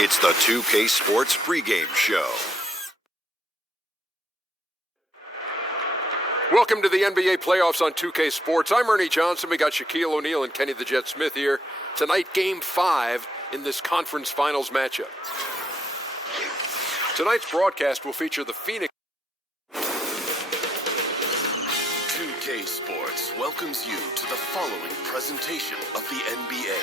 It's the 2K Sports pregame show. Welcome to the NBA playoffs on 2K Sports. I'm Ernie Johnson. We got Shaquille O'Neal and Kenny the Jet Smith here. Tonight, Game 5 in this conference finals matchup. Tonight's broadcast will feature the Phoenix. 2K Sports welcomes you to the following presentation of the NBA.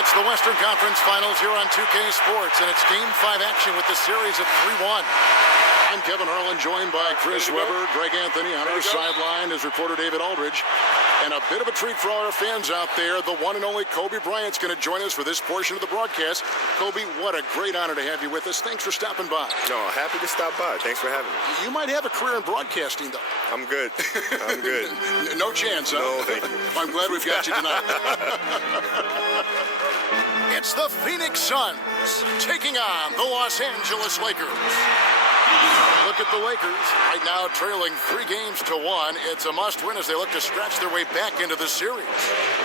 It's the Western Conference Finals here on 2K Sports, and it's Game 5 action with the series at 3-1. I'm Kevin Harlan, joined by Chris Webber, Greg Anthony on our sideline as reporter David Aldridge. And a bit of a treat for all our fans out there. The one and only Kobe Bryant's going to join us for this portion of the broadcast. Kobe, what a great honor to have you with us. Thanks for stopping by. No, happy to stop by. Thanks for having me. You might have a career in broadcasting, though. I'm good. I'm good. No chance, huh? No, thank you. I'm glad we've got you tonight. It's the Phoenix Suns taking on the Los Angeles Lakers. Look at the Lakers right now trailing 3 games to 1. It's a must-win as they look to scratch their way back into the series.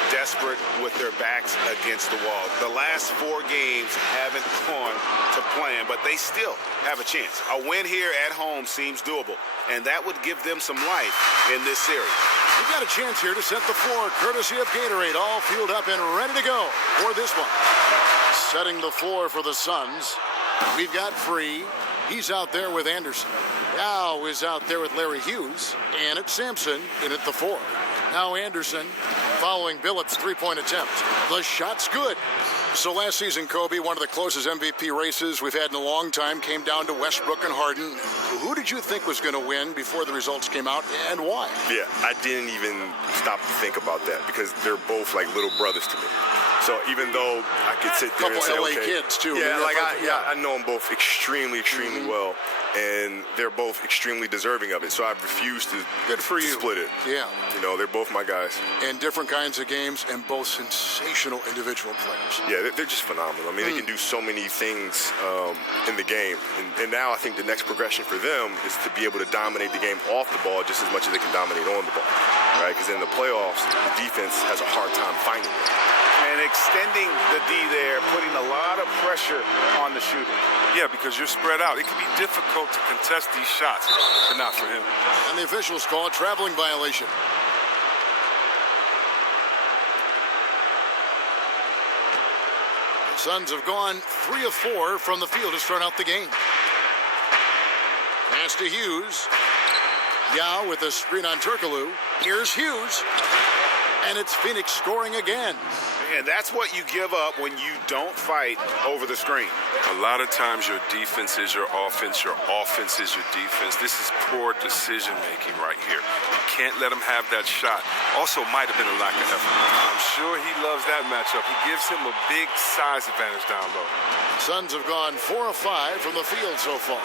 Desperate with their backs against the wall. The last 4 games haven't gone to plan, but they still have a chance. A win here at home seems doable, and that would give them some life in this series. We've got a chance here to set the floor, courtesy of Gatorade, all fueled up and ready to go for this one. Setting the floor for the Suns, we've got Free. He's out there with Anderson. Now is out there with Larry Hughes. And it's Sampson in at the 4. Now Anderson following Billups' 3-point attempt. The shot's good. So last season, Kobe, one of the closest MVP races we've had in a long time, came down to Westbrook and Harden. Who did you think was going to win before the results came out, and why? Yeah, I didn't even stop to think about that because they're both like little brothers to me. So even though I could sit there and say, LA okay, kids too. Yeah, I know them both extremely well, and they're both extremely deserving of it. So I refuse to split it. Yeah. You know, they're both my guys. And different kinds of games, and both sensational individual players. Yeah, they're just phenomenal. I mean, they can do so many things in the game. And now I think the next progression for them is to be able to dominate the game off the ball just as much as they can dominate on the ball, right? Because in the playoffs, the defense has a hard time finding it. And extending the D there, putting a lot of pressure on the shooter. Yeah, because you're spread out. It can be difficult to contest these shots, but not for him. And the officials call a traveling violation. The Suns have gone 3 of 4 from the field to start out the game. Pass to Hughes. Yao with a screen on Turkoglu. Here's Hughes. And it's Phoenix scoring again. And that's what you give up when you don't fight over the screen. A lot of times your defense is your offense is your defense. This is poor decision-making right here. You can't let him have that shot. Also might have been a lack of effort. I'm sure he loves that matchup. He gives him a big size advantage down low. Suns have gone 4 of 5 from the field so far.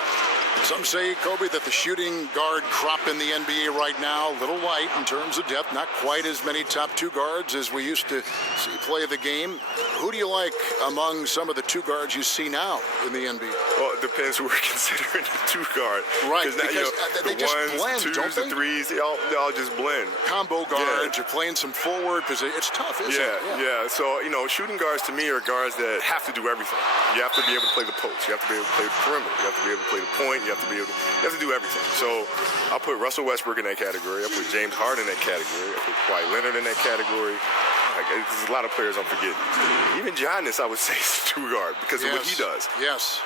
Some say, Kobe, that the shooting guard crop in the NBA right now, a little light in terms of depth, not quite as many top 2 guards as we used to see play the game. Who do you like among some of the 2 guards you see now in the NBA? Well, it depends who we're considering the 2 guard. Right, because they just blend, twos, don't they? the threes, they all just blend. Combo guards, you're playing some forward position. It's tough, isn't it? Yeah. So, shooting guards to me are guards that have to do everything. You have to be able to play the post. You have to be able to play the perimeter. You have to be able to play the point. You have to do everything. So I'll put Russell Westbrook in that category. I'll put James Harden in that category. I'll put Kawhi Leonard in that category. There's a lot of players I'm forgetting. Even Giannis, I would say, is a 2 guard because of what he does. Yes.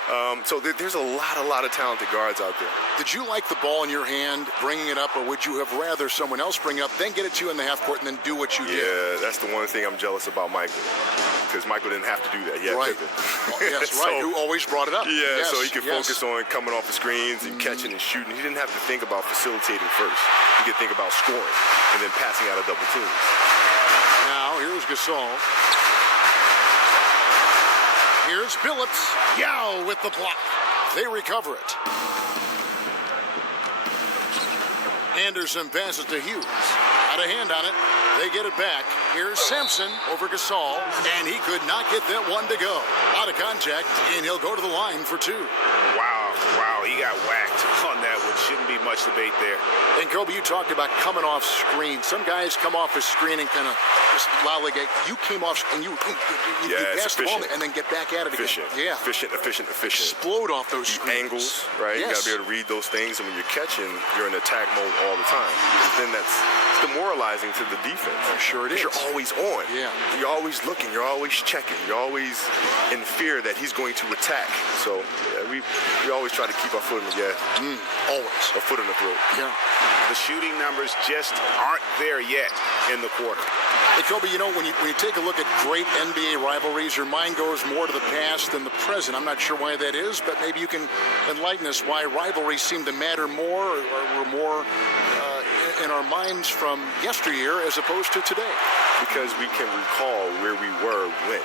So there's a lot of talented guards out there. Did you like the ball in your hand, bringing it up, or would you have rather someone else bring it up, then get it to you in the half court, and then do what you did? Yeah, that's the one thing I'm jealous about Michael, because Michael didn't have to do that. Yeah, right. Yes, right. Who always brought it up. Yeah, yes, so he could focus on coming off the screens and catching and shooting. He didn't have to think about facilitating first. He could think about scoring and then passing out of double teams. Now, here's Gasol. Here's Billups. Yao with the block. They recover it. Anderson passes to Hughes. Got a hand on it. They get it back. Here's Sampson over Gasol, and he could not get that one to go. Out of contact, and he'll go to the line for two. Wow, he got whacked on that one. Shouldn't be much debate there. And Kobe, you talked about coming off screen. Some guys come off a screen and kind of just lollygate. You came off and you pass the ball and then get back at it efficient. again. Yeah. Efficient. Explode off those screens. Angles, right? Yes. You got to be able to read those things, and when you're catching, you're in attack mode all the time. Then that's demoralizing to the defense. Sure it is. You're always on. Yeah. You're always looking. You're always checking. You're always in fear that he's going to attack. So yeah, we always try to keep our foot in the gas. Always. Our foot in the throat. Yeah. The shooting numbers just aren't there yet in the quarter. Hey, Kobe, when you take a look at great NBA rivalries, your mind goes more to the past than the present. I'm not sure why that is, but maybe you can enlighten us why rivalries seem to matter more or were more in our minds from yesteryear as opposed to today. Because we can recall where we were when.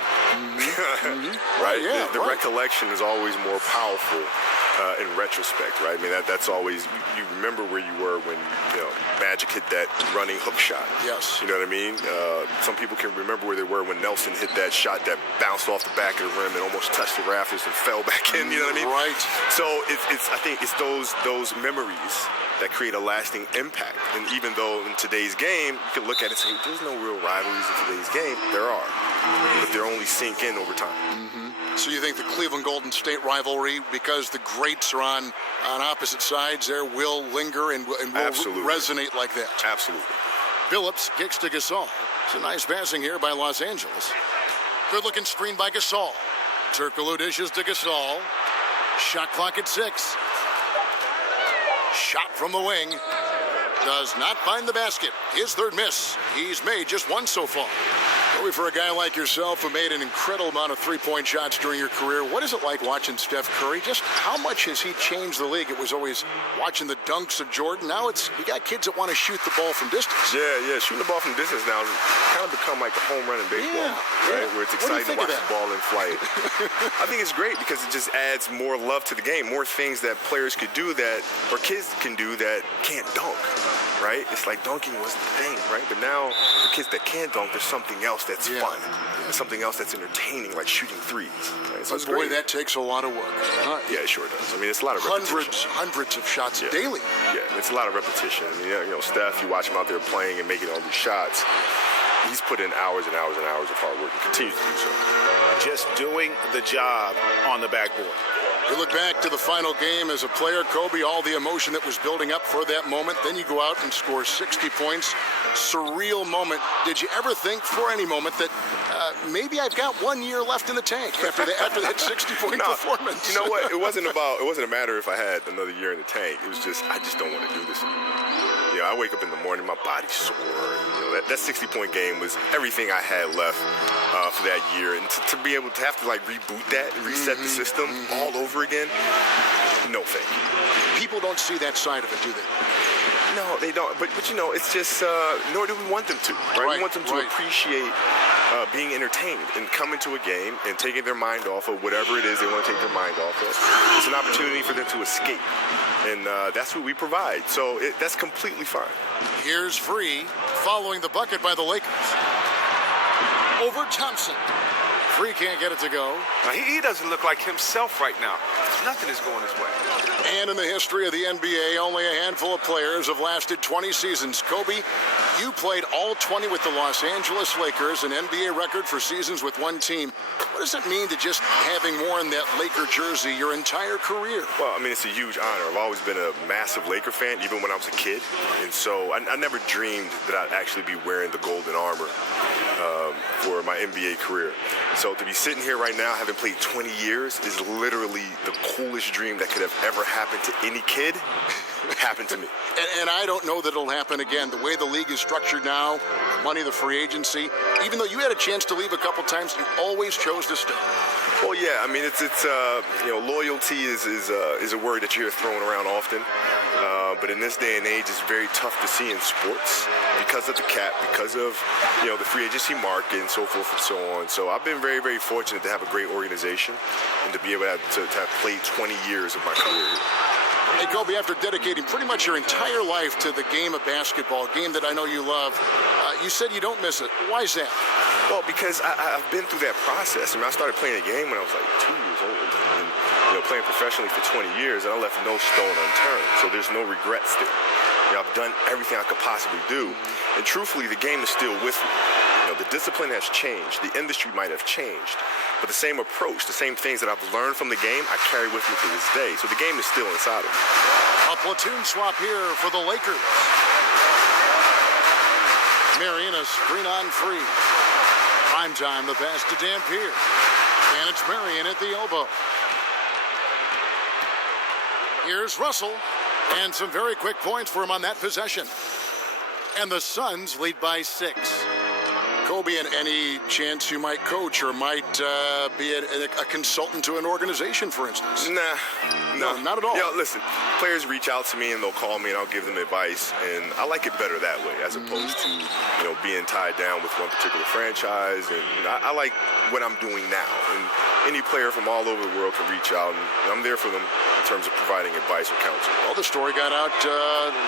Right? Yeah, the recollection is always more powerful in retrospect, right? I mean, that's always, you remember where you were when, Magic hit that running hook shot. Yes. You know what I mean? Some people can remember where they were when Nelson hit that shot that bounced off the back of the rim and almost touched the rafters and fell back in, you know what I mean? Right. So I think it's those memories that create a lasting impact. And even though in today's game, you can look at it and say, there's no real rivalries in today's game. There are. But they're only sink in over time. So you think the Cleveland-Golden State rivalry, because the greats are on opposite sides there, will linger and will resonate like that? Absolutely. Phillips kicks to Gasol. It's a nice passing here by Los Angeles. Good-looking screen by Gasol. Turkoglu dishes to Gasol. Shot clock at 6. Shot from the wing. Does not find the basket. His third miss. He's made just one so far. Kobe, for a guy like yourself who made an incredible amount of three-point shots during your career, what is it like watching Steph Curry? Just how much has he changed the league? It was always watching the dunks of Jordan. Now we got kids that want to shoot the ball from distance. Yeah. Shooting the ball from distance now has kind of become like a home run in baseball, right? Where it's exciting to watch the ball in flight. I think it's great because it just adds more love to the game, more things that players could do or kids can do that can't dunk, right? It's like dunking was the thing, right? But now the kids that can dunk, there's something else that's fun. There's something else that's entertaining, like shooting threes. Right? So but boy, that takes a lot of work. Yeah, it sure does. I mean, it's a lot of repetition. Hundreds of shots daily. Yeah, it's a lot of repetition. I mean, Steph, you watch him out there playing and making all these shots. He's put in hours and hours and hours of hard work and continues to do so. Just doing the job on the backboard. You look back to the final game as a player, Kobe, all the emotion that was building up for that moment. Then you go out and score 60 points. Surreal moment. Did you ever think for any moment that maybe I've got 1 year left in the tank after that 60-point performance? You know what? It wasn't a matter if I had another year in the tank. It was just, I just don't want to do this anymore. I wake up in the morning, my body's sore. That 60-point game was everything I had left for that year. And to be able to have to reboot that and reset the system all over again, no thank you. People don't see that side of it, do they? No, they don't. But it's just, nor do we want them to, right? We want them to appreciate being entertained and coming to a game and taking their mind off of whatever it is they want to take their mind off of. It's an opportunity for them to escape. And that's what we provide. So that's completely fine. Here's Free following the bucket by the Lakers. Over Thompson. Free can't get it to go. He doesn't look like himself right now. Nothing is going his way. And in the history of the NBA, only a handful of players have lasted 20 seasons. Kobe, you played all 20 with the Los Angeles Lakers, an NBA record for seasons with one team. What does it mean to just having worn that Laker jersey your entire career? Well, I mean, it's a huge honor. I've always been a massive Laker fan, even when I was a kid. And so I never dreamed that I'd actually be wearing the golden armor for my NBA career. So to be sitting here right now, having played 20 years, is literally the coolest dream that could have ever happened to any kid. Happened to me. And I don't know that it'll happen again. The way the league is structured now, money, the free agency, even though you had a chance to leave a couple times, you always chose to stay. Well, yeah, I mean, it's loyalty is a word that you hear thrown around often. But in this day and age, it's very tough to see in sports because of the cap, because of, the free agency market and so forth and so on. So I've been very, very fortunate to have a great organization and to be able to have played 20 years of my career. Hey, Kobe, after dedicating pretty much your entire life to the game of basketball, a game that I know you love, you said you don't miss it. Why is that? Well, because I've been through that process. I started playing a game when I was like 2 years old. And, playing professionally for 20 years, and I left no stone unturned. So there's no regrets there. I've done everything I could possibly do. And truthfully, the game is still with me. The discipline has changed. The industry might have changed. But the same approach, the same things that I've learned from the game, I carry with me to this day. So the game is still inside of me. A platoon swap here for the Lakers. Marion, a screen on free. Prime time, the pass to Dampier. And it's Marion at the elbow. Here's Russell. And some very quick points for him on that possession. And the Suns lead by 6. Kobe, and any chance you might coach or might be a consultant to an organization, for instance? No, not at all. Listen, players reach out to me and they'll call me and I'll give them advice, and I like it better that way as opposed to being tied down with one particular franchise. And I like what I'm doing now, and any player from all over the world can reach out, and I'm there for them in terms of providing advice or counsel. Well, the story got out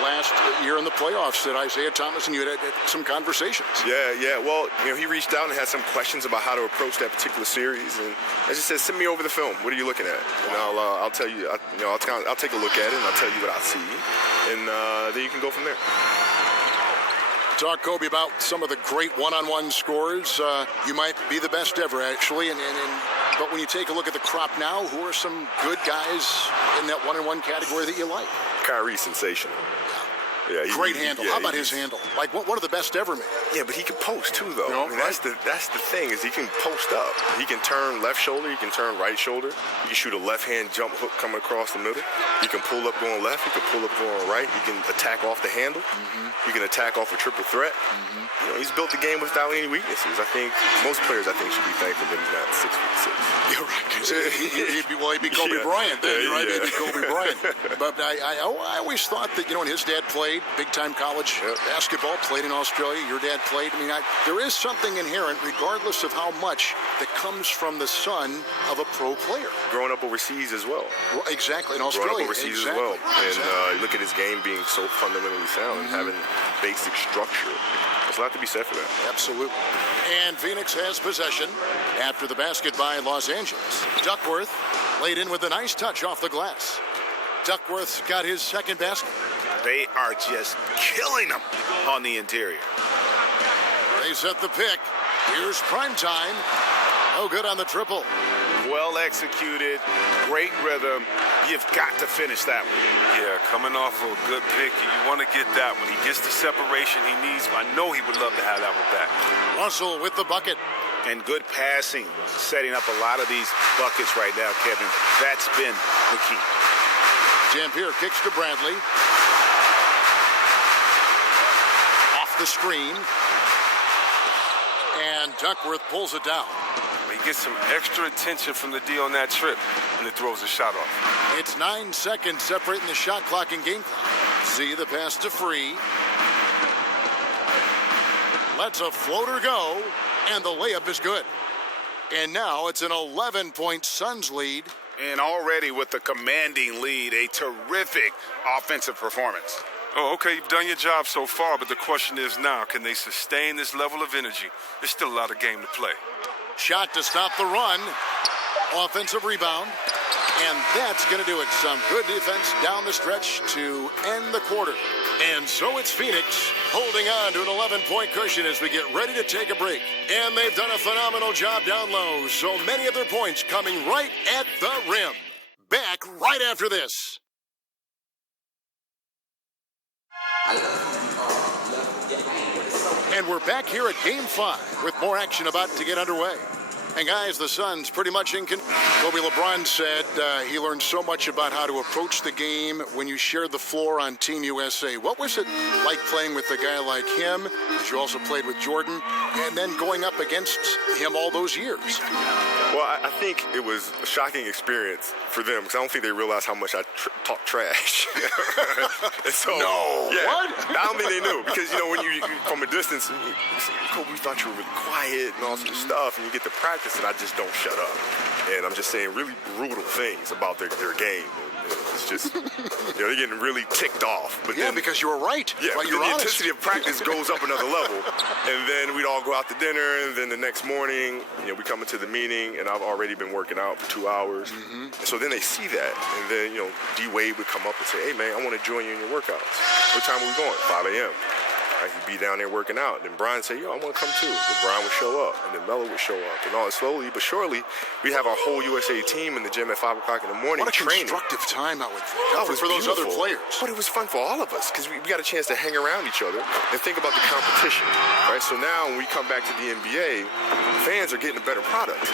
last year in the playoffs that Isaiah Thomas and you had some conversations. Yeah. Well, he reached out and had some questions about how to approach that particular series, and I just said, send me over the film. What are you looking at? And I'll tell you. I'll take a look at it and I'll tell you what I see, and then you can go from there. Talk, Kobe, about some of the great one-on-one scores. You might be the best ever, actually, but when you take a look at the crop now, who are some good guys in that one-on-one category that you like? Kyrie's sensational. Yeah, great handle. How about his handle? Like one of the best ever made. Yeah, but he can post too, though. That's the thing, is he can post up. He can turn left shoulder. He can turn right shoulder. He can shoot a left-hand jump hook coming across the middle. He can pull up going left. He can pull up going right. He can attack off the handle. He can attack off a triple threat. He's built the game without any weaknesses. I think most players, should be thankful that he's not 6'6". You're right. He'd be Kobe Bryant then, right? Yeah. He'd be Kobe Bryant. But I always thought that, when his dad played big-time college basketball, played in Australia, your dad played. There is something inherent, regardless of how much, that comes from the son of a pro player. Growing up overseas as well. Exactly, in Australia. Growing up overseas as well. And look at his game being so fundamentally sound and having basic structure. There's a lot to be said for that. Absolutely. And Phoenix has possession after the basket by Los Angeles. Duckworth laid in with a nice touch off the glass. Duckworth's got his second basket. They are just killing them on the interior. They set the pick. Here's prime time. No good on the triple. Well executed, great rhythm. You've got to finish that one. Yeah, coming off of a good pick, you want to get that one. He gets the separation he needs. I know he would love to have that one back. Russell with the bucket. And good passing, setting up a lot of these buckets right now, Kevin. That's been the key. Dampier kicks to Bradley. Off the screen. And Duckworth pulls it down. He gets some extra attention from the D on that trip, and it throws a shot off. It's 9 seconds separating the shot clock and game clock. See the pass to Free. Lets a floater go, and the layup is good. And now it's an 11-point Suns lead. And already with the commanding lead, a terrific offensive performance. Oh, okay, you've done your job so far, but the question is now, can they sustain this level of energy? There's still a lot of game to play. Shot to stop the run. Offensive rebound. And that's going to do it. Some good defense down the stretch to end the quarter. And so it's Phoenix holding on to an 11-point cushion as we get ready to take a break. And they've done a phenomenal job down low. So many of their points coming right at the rim. Back right after this. And we're back here at Game 5 with more action about to get underway. And guys, the Suns pretty much in control. Kobe LeBron said he learned so much about how to approach the game when you shared the floor on Team USA. What was it like playing with a guy like him, as you also played with Jordan, and then going up against him all those years? Well, I think it was a shocking experience for them because I don't think they realized how much I talk trash. And so, no. Yeah, what? I don't think they knew because, when you from a distance, Kobe, we thought you were really quiet and all sorts of stuff, and you get to practice, and I just don't shut up. And I'm just saying really brutal things about their game. And it's just, They're getting really ticked off. But yeah, then, because you were right. Yeah, but but you're then the honest. intensity of practice goes up another level. And then we'd all go out to dinner, and then the next morning, we come into the meeting, and I've already been working out for 2 hours. And so then they see that, and then, D. Wade would come up and say, hey, man, I want to join you in your workouts. What time are we going? 5 a.m. He'd be down there working out. And then Brian said, I want to come too. So Brian would show up, and then Melo would show up. And all slowly but surely, we'd have our whole USA team in the gym at 5 o'clock in the morning what a training. constructive time, I would think, for those other players. But it was fun for all of us because we got a chance to hang around each other and think about the competition, right? So now when we come back to the NBA, fans are getting a better product,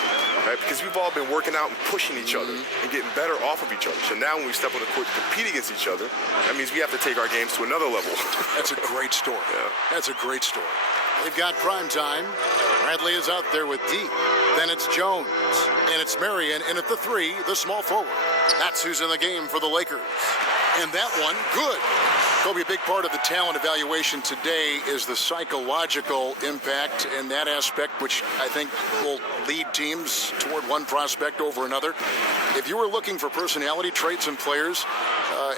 right? Because we've all been working out and pushing each other and getting better off of each other. So now when we step on the court to compete against each other, that means we have to take our games to another level. That's a great story. Yeah. That's a great story. They've got prime time. Bradley is out there with D. Then it's Jones. And it's Marion. And at the 3, the small forward. That's who's in the game for the Lakers. And that one, good. Kobe, a big part of the talent evaluation today is the psychological impact in that aspect, which I think will lead teams toward one prospect over another. If you were looking for personality traits in players,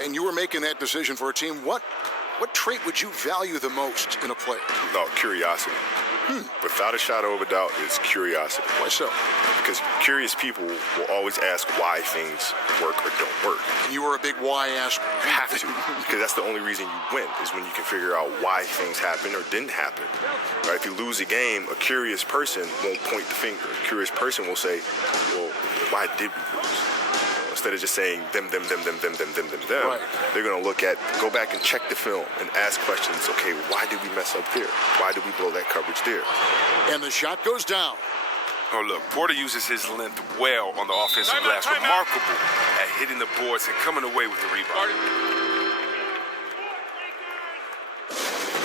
and you were making that decision for a team, what trait would you value the most in a player? No, curiosity. Without a shadow of a doubt, it's curiosity. Why so? Because curious people will always ask why things work or don't work. And you were a big why asker. You have to, because that's the only reason you win, is when you can figure out why things happened or didn't happen. Right? If you lose a game, a curious person won't point the finger. A curious person will say, well, why did we lose? Instead of just saying them, Right. They're going to go back and check the film and ask questions. Okay, why did we mess up there? Why did we blow that coverage there? And the shot goes down. Oh, look, Porter uses his length well on the offensive glass. Remarkable at hitting the boards and coming away with the rebound.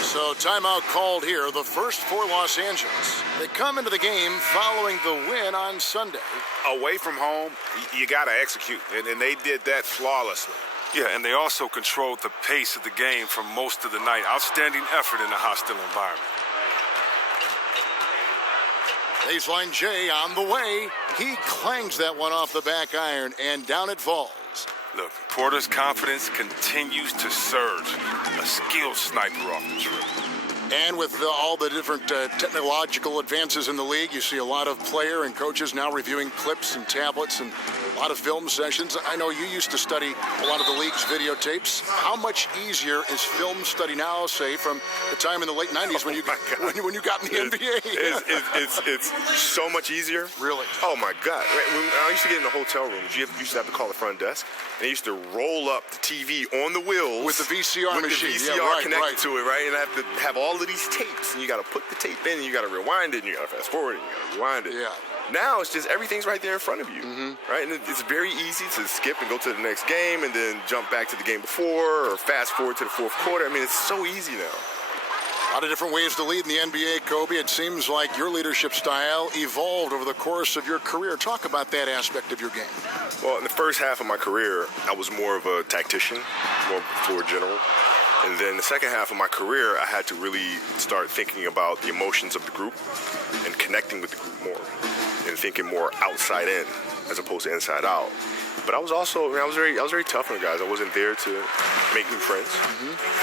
So timeout called here, the first for Los Angeles. They come into the game following the win on Sunday. Away from home, you got to execute, and they did that flawlessly. Yeah, and they also controlled the pace of the game for most of the night. Outstanding effort in a hostile environment. Baseline J on the way. He clangs that one off the back iron, and down it falls. Look, Porter's confidence continues to surge. A skilled sniper off the dribble. And with all the different technological advances in the league, you see a lot of player and coaches now reviewing clips and tablets and a lot of film sessions. I know you used to study a lot of the league's videotapes. How much easier is film study now, say, from the time in the late 90s when you got in the NBA? It's so much easier. Really? Oh, my God. When I used to get in the hotel rooms, you used to have to call the front desk. And they used to roll up the TV on the wheels. With the VCR machine. With the VCR connected to it, right? And I have to have all of these tapes. And you got to put the tape in, and you got to rewind it, and you got to fast forward it, and you got to rewind it. Yeah. Now it's just everything's right there in front of you, right? And it's very easy to skip and go to the next game and then jump back to the game before or fast forward to the fourth quarter. I mean, it's so easy now. A lot of different ways to lead in the NBA, Kobe. It seems like your leadership style evolved over the course of your career. Talk about that aspect of your game. Well, in the first half of my career, I was more of a tactician, more floor general. And then the second half of my career, I had to really start thinking about the emotions of the group and connecting with the group more and thinking more outside in as opposed to inside out. But I was also, I was very tough on the guys. I wasn't there to make new friends.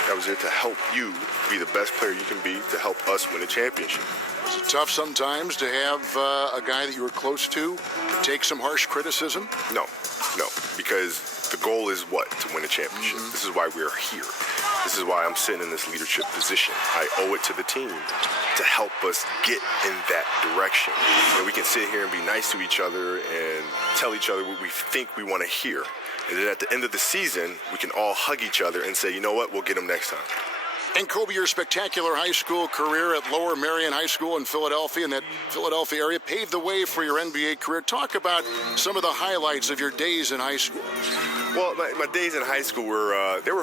I was there to help you be the best player you can be, to help us win a championship. Was it tough sometimes to have a guy that you were close to take some harsh criticism? No, because the goal is what? To win a championship. This is why we're here. This is why I'm sitting in this leadership position. I owe it to the team to help us get in that direction. And we can sit here and be nice to each other and tell each other what we think we want to hear. And then at the end of the season, we can all hug each other and say, you know what, we'll get them next time. And Kobe, your spectacular high school career at Lower Merion High School in Philadelphia, in that Philadelphia area, paved the way for your NBA career. Talk about some of the highlights of your days in high school. Well, my days in high school were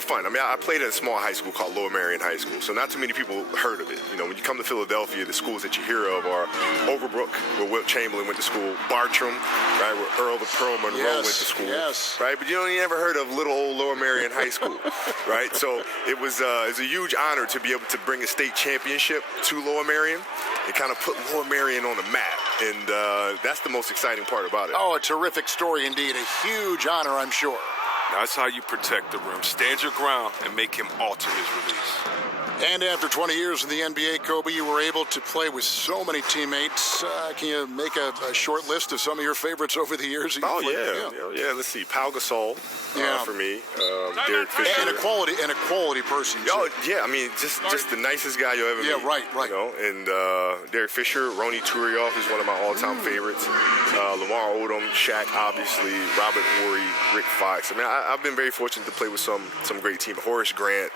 fun. I mean, I played at a small high school called Lower Merion High School, so not too many people heard of it. You know, when you come to Philadelphia, the schools that you hear of are Overbrook, where Wilt Chamberlain went to school, Bartram, right, where Earl the Pearl Monroe went to school, right? But you never heard of little old Lower Merion High School, right? So it was a huge honor to be able to bring a state championship to Lower Merion and kind of put Lower Merion on the map, and that's the most exciting part about it. Oh, a terrific story indeed. A huge honor, I'm sure. That's how you protect the rim. Stand your ground and make him alter his release. And after 20 years in the NBA, Kobe, you were able to play with so many teammates. Can you make a short list of some of your favorites over the years? Yeah. Let's see. Pau Gasol for me. Derek Fisher. And a quality person. Oh, yeah. I mean, just the nicest guy you'll ever meet. Yeah, right. You know? And Derek Fisher, Ronnie Turioff is one of my all-time favorites. Lamar Odom, Shaq, obviously, Robert Horry, Rick Fox. I mean, I've been very fortunate to play with some great teams. Horace Grant,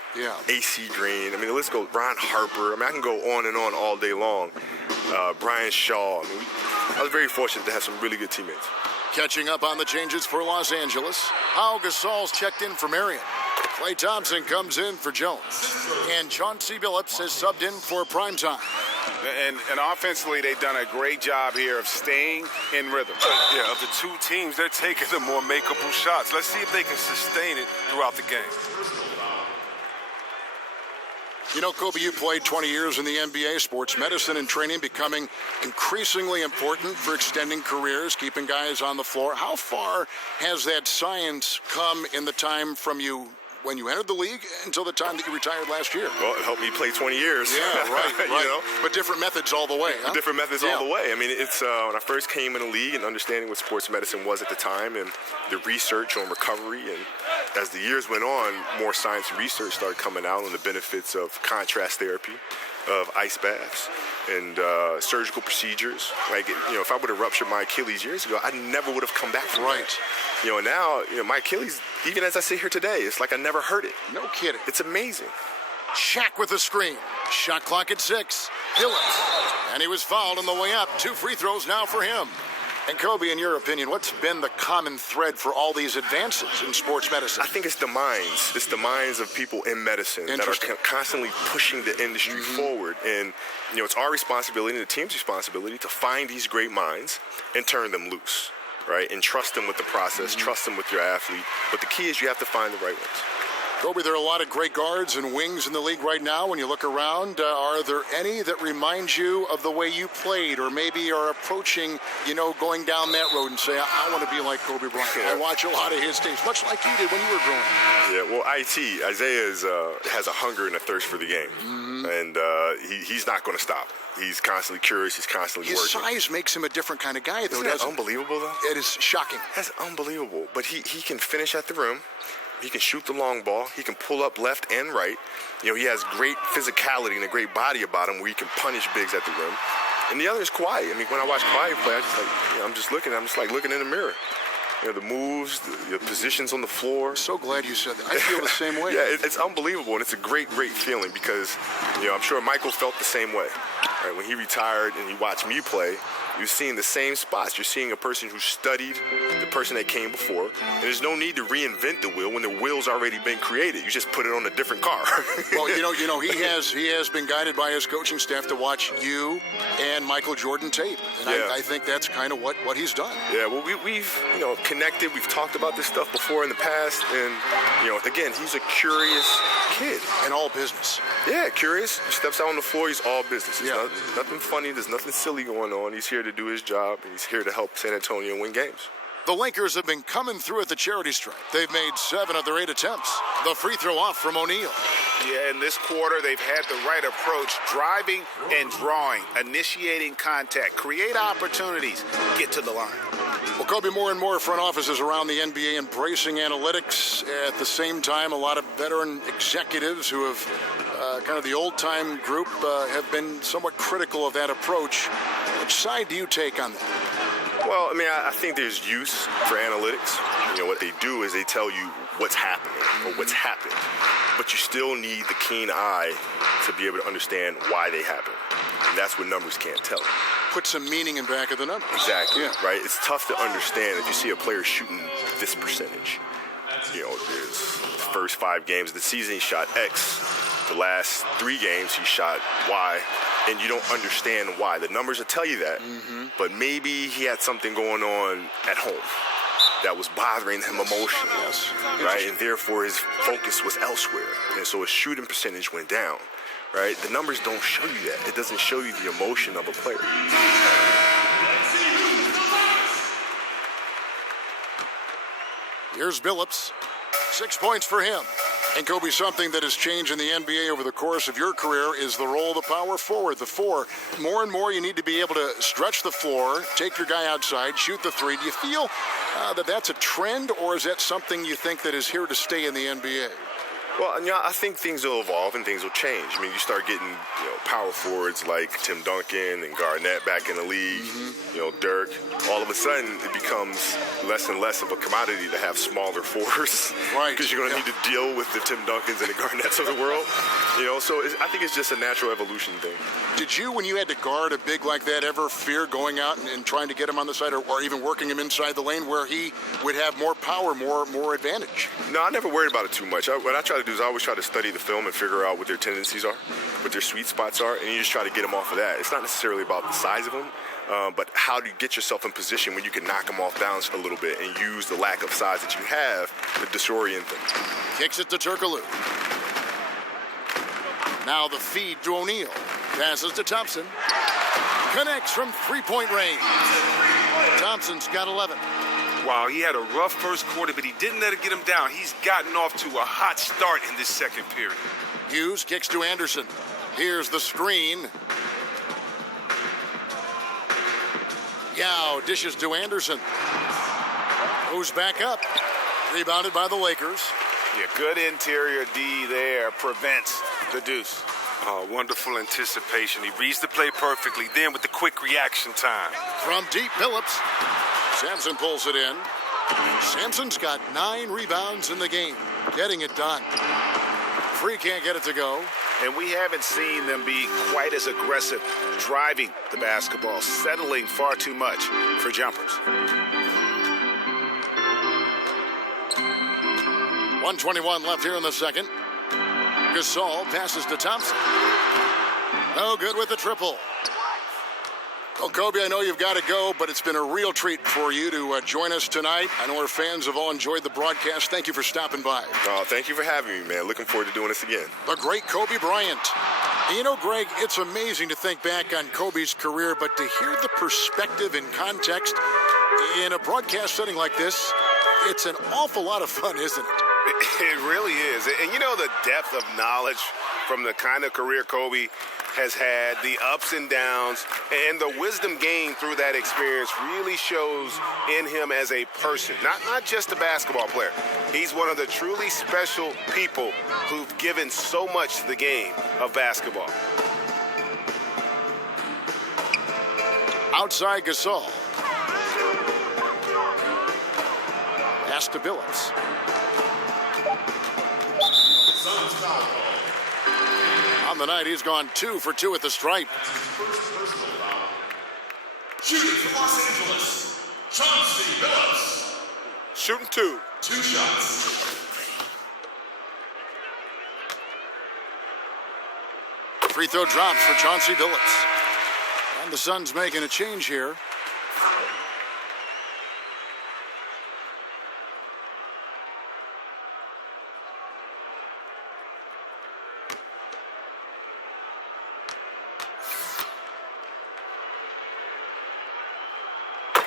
A.C. Green. I mean, the list goes. Ron Harper. I mean, I can go on and on all day long. Brian Shaw. I mean, I was very fortunate to have some really good teammates. Catching up on the changes for Los Angeles. Pau Gasol's checked in for Marion. Klay Thompson comes in for Jones. And Chauncey Billups has subbed in for primetime. And offensively, they've done a great job here of staying in rhythm. Yeah, of the two teams, they're taking the more makeable shots. Let's see if they can sustain it throughout the game. You know, Kobe, you played 20 years in the NBA. Sports medicine and training becoming increasingly important for extending careers, keeping guys on the floor. How far has that science come in the time from you when you entered the league until the time that you retired last year? Well, it helped me play 20 years. Yeah, right. You know? But different methods all the way, huh? Different methods all the way. I mean, it's when I first came in the league and understanding what sports medicine was at the time and the research on recovery. And as the years went on, more science and research started coming out on the benefits of contrast therapy, of ice baths, and surgical procedures. Like, you know, if I would have ruptured my Achilles years ago, I never would have come back from that. You know, now, my Achilles, even as I sit here today, it's like I never hurt it. No kidding. It's amazing. Shaq with the screen. Shot clock at 6. Billups. And he was fouled on the way up. 2 free throws now for him. And Kobe, in your opinion, what's been the common thread for all these advances in sports medicine? I think it's the minds. It's the minds of people in medicine that are constantly pushing the industry forward. And, you know, it's our responsibility and the team's responsibility to find these great minds and turn them loose, right? And trust them with the process, trust them with your athlete. But the key is you have to find the right ones. Kobe, there are a lot of great guards and wings in the league right now. When you look around, are there any that remind you of the way you played, or maybe are approaching, you know, going down that road and say, I want to be like Kobe Bryant? I watch a lot of his tapes, much like you did when you were growing up. Yeah, well, Isaiah has a hunger and a thirst for the game, and he's not going to stop. He's constantly curious. He's constantly working. His size makes him a different kind of guy, though. Isn't that unbelievable, though? It is shocking. That's unbelievable. But he can finish at the rim. He can shoot the long ball. He can pull up left and right. You know, he has great physicality and a great body about him where he can punish bigs at the rim. And the other is Kawhi. I mean, when I watch Kawhi play, I'm just like looking in the mirror. You know, the moves, the positions on the floor. So glad you said that. I feel the same way. Yeah, it's unbelievable, and it's a great, great feeling because, you know, I'm sure Michael felt the same way. Right? When he retired and he watched me play, you're seeing the same spots. You're seeing a person who studied the person that came before, and there's no need to reinvent the wheel when the wheel's already been created. You just put it on a different car. Well, you know, he has been guided by his coaching staff to watch you and Michael Jordan tape, and I think that's kind of what he's done. Yeah, well, we've you know, connected. We've talked about this stuff before in the past, and, you know, again, he's a curious kid. And all business. Yeah, curious. He steps out on the floor, he's all business. Yeah. There's nothing funny. There's nothing silly going on. He's here to do his job, and he's here to help San Antonio win games. The Lakers have been coming through at the charity stripe. They've made 7 of their 8 attempts. The free throw off from O'Neal. Yeah, in this quarter, they've had the right approach, driving and drawing, initiating contact, create opportunities, get to the line. Well, Kobe, more and more front offices around the NBA embracing analytics. At the same time, a lot of veteran executives who have kind of the old-time group have been somewhat critical of that approach. Which side do you take on that? Well, I mean, I think there's use for analytics. You know, what they do is they tell you what's happening or what's happened. But you still need the keen eye to be able to understand why they happen. And that's what numbers can't tell. Put some meaning in back of the numbers. Exactly, right? It's tough to understand if you see a player shooting this percentage. You know, there's the first 5 games of the season, he shot X. The last 3 games, he shot Y. And you don't understand why. The numbers will tell you that. But maybe he had something going on at home that was bothering him emotionally, right? And therefore his focus was elsewhere. And so his shooting percentage went down, right? The numbers don't show you that. It doesn't show you the emotion of a player. Here's Billups. 6 points for him. And Kobe, something that has changed in the NBA over the course of your career is the role of the power forward, the four. More and more you need to be able to stretch the floor, take your guy outside, shoot the three. Do you feel that that's a trend, or is that something you think that is here to stay in the NBA? Well, I think things will evolve and things will change. I mean, you start getting, power forwards like Tim Duncan and Garnett back in the league, Dirk. All of a sudden, it becomes less and less of a commodity to have smaller fours. Right. Because you're going to need to deal with the Tim Duncans and the Garnetts of the world. So I think it's just a natural evolution thing. Did you, when you had to guard a big like that, ever fear going out and trying to get him on the side or even working him inside the lane where he would have more power, more advantage? No, I never worried about it too much. What I try to do is I always try to study the film and figure out what their tendencies are, what their sweet spots are, and you just try to get them off of that. It's not necessarily about the size of them, but how do you get yourself in position when you can knock them off balance a little bit and use the lack of size that you have to disorient them. Kicks it to Turkoglu. Now the feed to O'Neal. Passes to Thompson. Connects from three-point range. Thompson's got 11. Wow, he had a rough first quarter, but he didn't let it get him down. He's gotten off to a hot start in this second period. Hughes kicks to Anderson. Here's the screen. Yao dishes to Anderson. Goes back up. Rebounded by the Lakers. Yeah, good interior D there. Prevents the deuce. Oh, wonderful anticipation. He reads the play perfectly, then with the quick reaction time. From deep, Phillips. Sampson pulls it in. Sampson's got 9 rebounds in the game. Getting it done. Free can't get it to go. And we haven't seen them be quite as aggressive driving the basketball, settling far too much for jumpers. 1:21 left here in the second. Gasol passes to Thompson. No good with the triple. Well, Kobe, I know you've got to go, but it's been a real treat for you to join us tonight. I know our fans have all enjoyed the broadcast. Thank you for stopping by. Thank you for having me, man. Looking forward to doing this again. The great Kobe Bryant. And you know, Greg, it's amazing to think back on Kobe's career, but to hear the perspective and context in a broadcast setting like this, it's an awful lot of fun, isn't it? It really is. And you know the depth of knowledge from the kind of career Kobe has had, the ups and downs, and the wisdom gained through that experience really shows in him as a person, not just a basketball player. He's one of the truly special people who've given so much to the game of basketball. Outside Gasol. Pass to Billups. On the night, he's gone 2 for 2 at the stripe. Shooting for Los Angeles, Chauncey Billups. Shooting 2. 2 shots. Free throw drops for Chauncey Billups. And the Suns making a change here.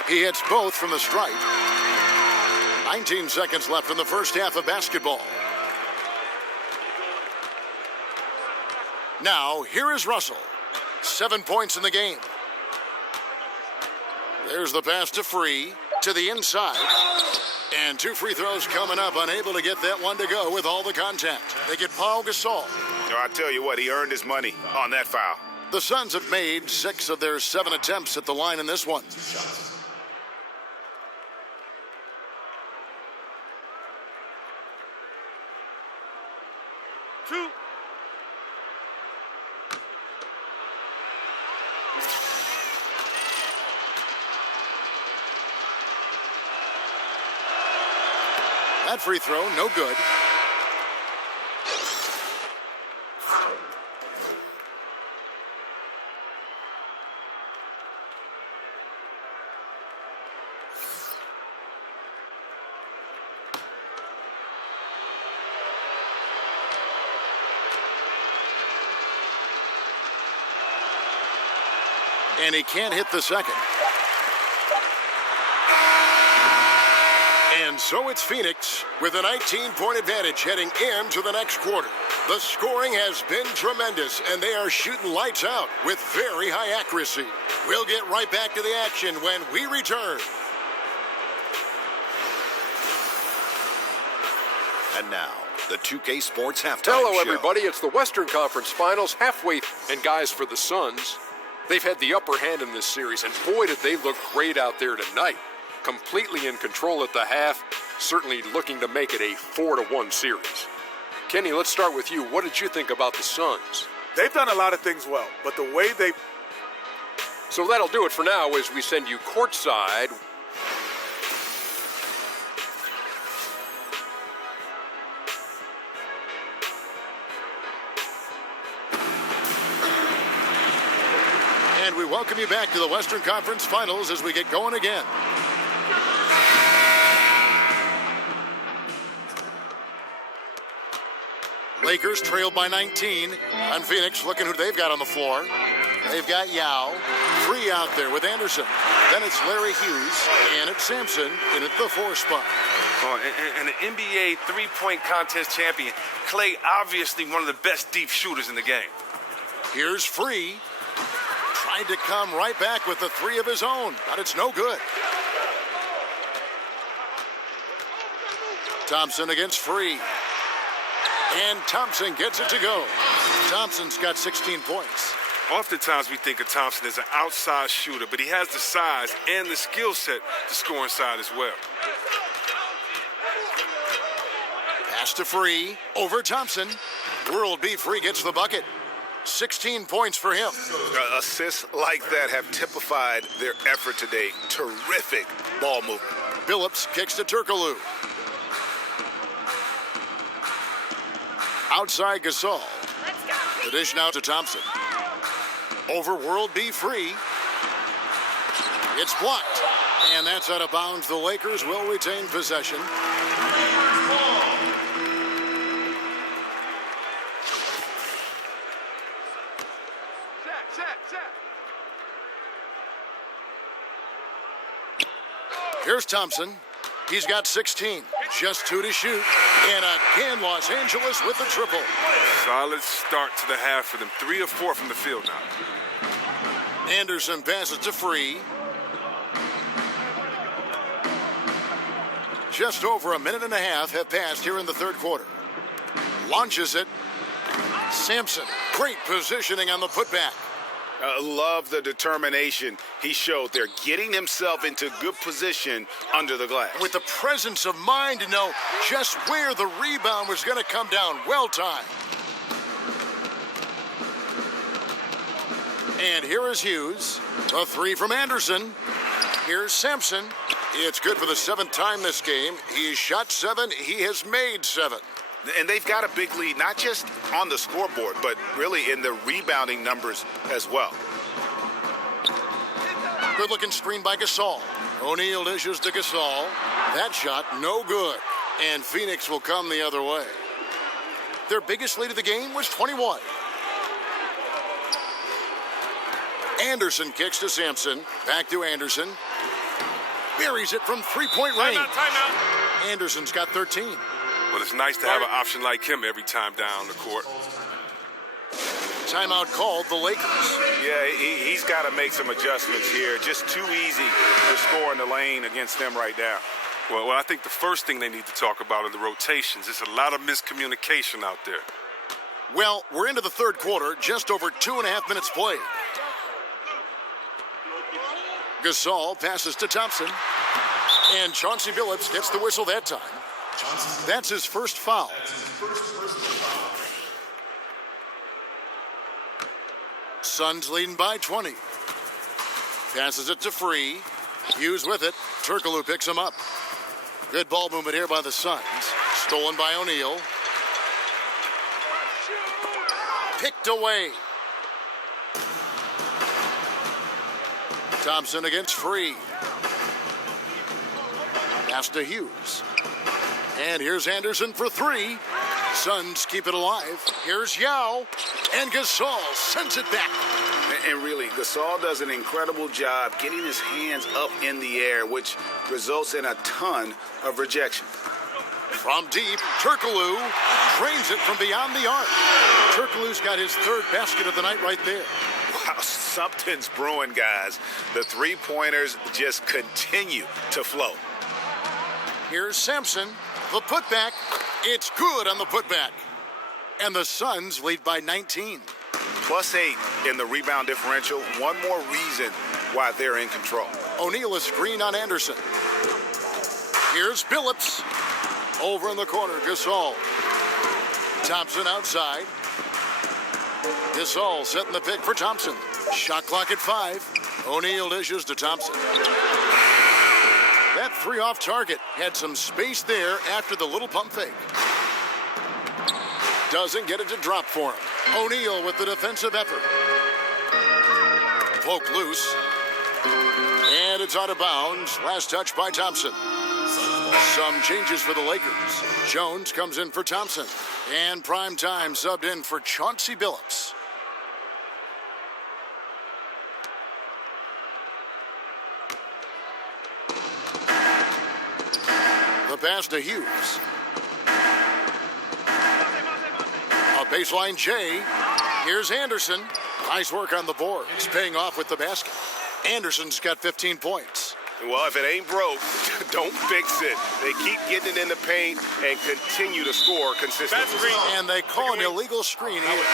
He hits both from the stripe. 19 seconds left in the first half of basketball. Now, here is Russell. 7 points in the game. There's the pass to Free, to the inside. And 2 free throws coming up, unable to get that one to go with all the contact. They get Paul Gasol. I tell you what, he earned his money on that foul. The Suns have made 6 of their 7 attempts at the line in this one. That free throw, no good. And he can't hit the second. And And so it's Phoenix with a 19-point advantage heading into the next quarter. The scoring has been tremendous, and they are shooting lights out with very high accuracy. We'll get right back to the action when we return. And now, the 2K Sports Halftime Hello, Show. everybody. It's the Western Conference Finals, halfway. And guys, for the Suns, they've had the upper hand in this series, and boy, did they look great out there tonight. Completely in control at the half, certainly looking to make it a 4-1 series. Kenny, let's start with you. What did you think about the Suns? They've done a lot of things well, but the way they... So that'll do it for now as we send you courtside. And we welcome you back to the Western Conference Finals as we get going again. Lakers trailed by 19. On Phoenix, looking who they've got on the floor. They've got Yao. Free out there with Anderson. Then it's Larry Hughes. And it's Sampson in at the 4 spot. Oh, and an NBA three-point contest champion. Klay, obviously one of the best deep shooters in the game. Here's Free. Tried to come right back with the 3 of his own, but it's no good. Thompson against Free. And Thompson gets it to go. Thompson's got 16 points. Oftentimes we think of Thompson as an outside shooter, but he has the size and the skill set to score inside as well. Pass to Free. Over Thompson. World B. Free gets the bucket. 16 points for him. Assists like that have typified their effort today. Terrific ball movement. Phillips kicks to Turkoglu. Outside Gasol. The dish now to Thompson. Over World B. Free. It's blocked. And that's out of bounds. The Lakers will retain possession. Here's Thompson. He's got 16. Just 2 to shoot. And again, Los Angeles with the triple. Solid start to the half for them. 3 of 4 from the field now. Anderson passes to Free. Just over a minute and a half have passed here in the third quarter. Launches it. Sampson. Great positioning on the putback. Love the determination he showed there, getting himself into good position under the glass. With the presence of mind to know just where the rebound was going to come down. Well timed. And here is Hughes. A 3 from Anderson. Here's Sampson. It's good for the 7th time this game. He's shot 7. He has made 7. And they've got a big lead, not just on the scoreboard, but really in the rebounding numbers as well. Good-looking screen by Gasol. O'Neal dishes to Gasol. That shot, no good. And Phoenix will come the other way. Their biggest lead of the game was 21. Anderson kicks to Sampson. Back to Anderson. Buries it from three-point range. Timeout. Anderson's got 13. But it's nice to have an option like him every time down the court. Timeout called the Lakers. Yeah, he's got to make some adjustments here. Just too easy to score in the lane against them right now. Well, I think the first thing they need to talk about are the rotations. There's a lot of miscommunication out there. Well, we're into the third quarter, just over 2.5 minutes played. Gasol passes to Thompson. And Chauncey Billups gets the whistle that time. That's his first foul. Suns leading by 20. Passes it to Free. Hughes with it. Turkoglu picks him up. Good ball movement here by the Suns. Stolen by O'Neal. Picked away. Thompson against Free. Pass to Hughes. And here's Anderson for 3. Suns keep it alive. Here's Yao. And Gasol sends it back. And really, Gasol does an incredible job getting his hands up in the air, which results in a ton of rejection. From deep, Turkoglu drains it from beyond the arc. Turkoglu's got his third basket of the night right there. Wow, something's brewing, guys. The three-pointers just continue to flow. Here's Sampson, the putback. It's good on the putback. And the Suns lead by 19. +8 in the rebound differential. One more reason why they're in control. O'Neal a screen on Anderson. Here's Billups. Over in the corner, Gasol. Thompson outside. Gasol setting the pick for Thompson. Shot clock at 5. O'Neal dishes to Thompson. That three off target had some space there after the little pump fake. Doesn't get it to drop for him. O'Neal with the defensive effort. Poke loose. And it's out of bounds. Last touch by Thompson. Some changes for the Lakers. Jones comes in for Thompson. And Primetime subbed in for Chauncey Billups. The pass to Hughes. A baseline J. Here's Anderson. Nice work on the board. He's paying off with the basket. Anderson's got 15 points. Well, if it ain't broke, don't fix it. They keep getting it in the paint and continue to score consistently. And they call an illegal screen here.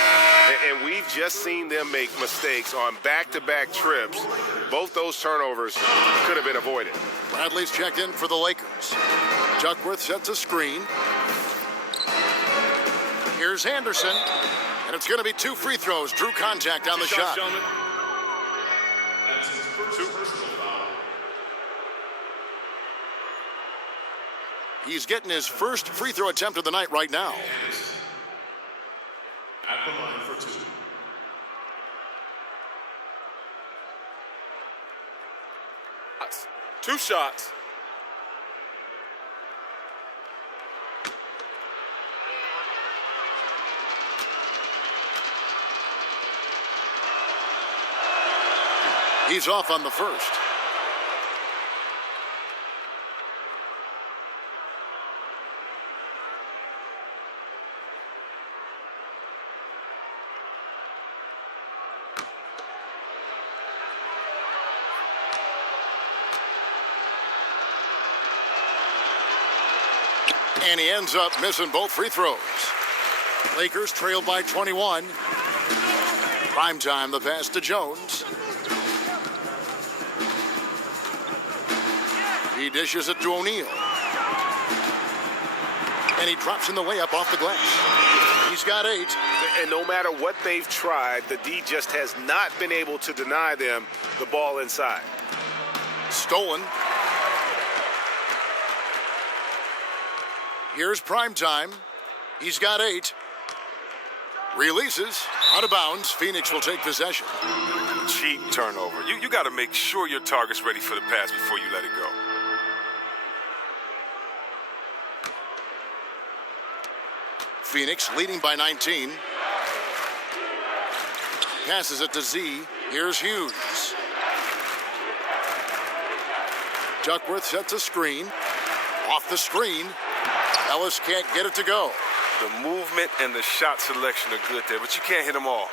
And we've just seen them make mistakes on back-to-back trips. Both those turnovers could have been avoided. Bradley's checked in for the Lakers. Duckworth sets a screen. Here's Anderson. And it's going to be 2 free throws. Drew contact on the shot. That's his first personal foul. He's getting his first free throw attempt of the night right now. At the line for 2. Two shots. He's off on the first. And he ends up missing both free throws. Lakers trail by 21. Primetime, the pass to Jones. He dishes it to O'Neal. And he drops in the layup off the glass. He's got 8. And no matter what they've tried, the D just has not been able to deny them the ball inside. Stolen. Here's Primetime. He's got 8. Releases. Out of bounds. Phoenix will take possession. Cheap turnover. You got to make sure your target's ready for the pass before you let it go. Phoenix leading by 19. Passes it to Z. Here's Hughes. Duckworth sets a screen. Off the screen. Ellis can't get it to go. The movement and the shot selection are good there, but you can't hit them all.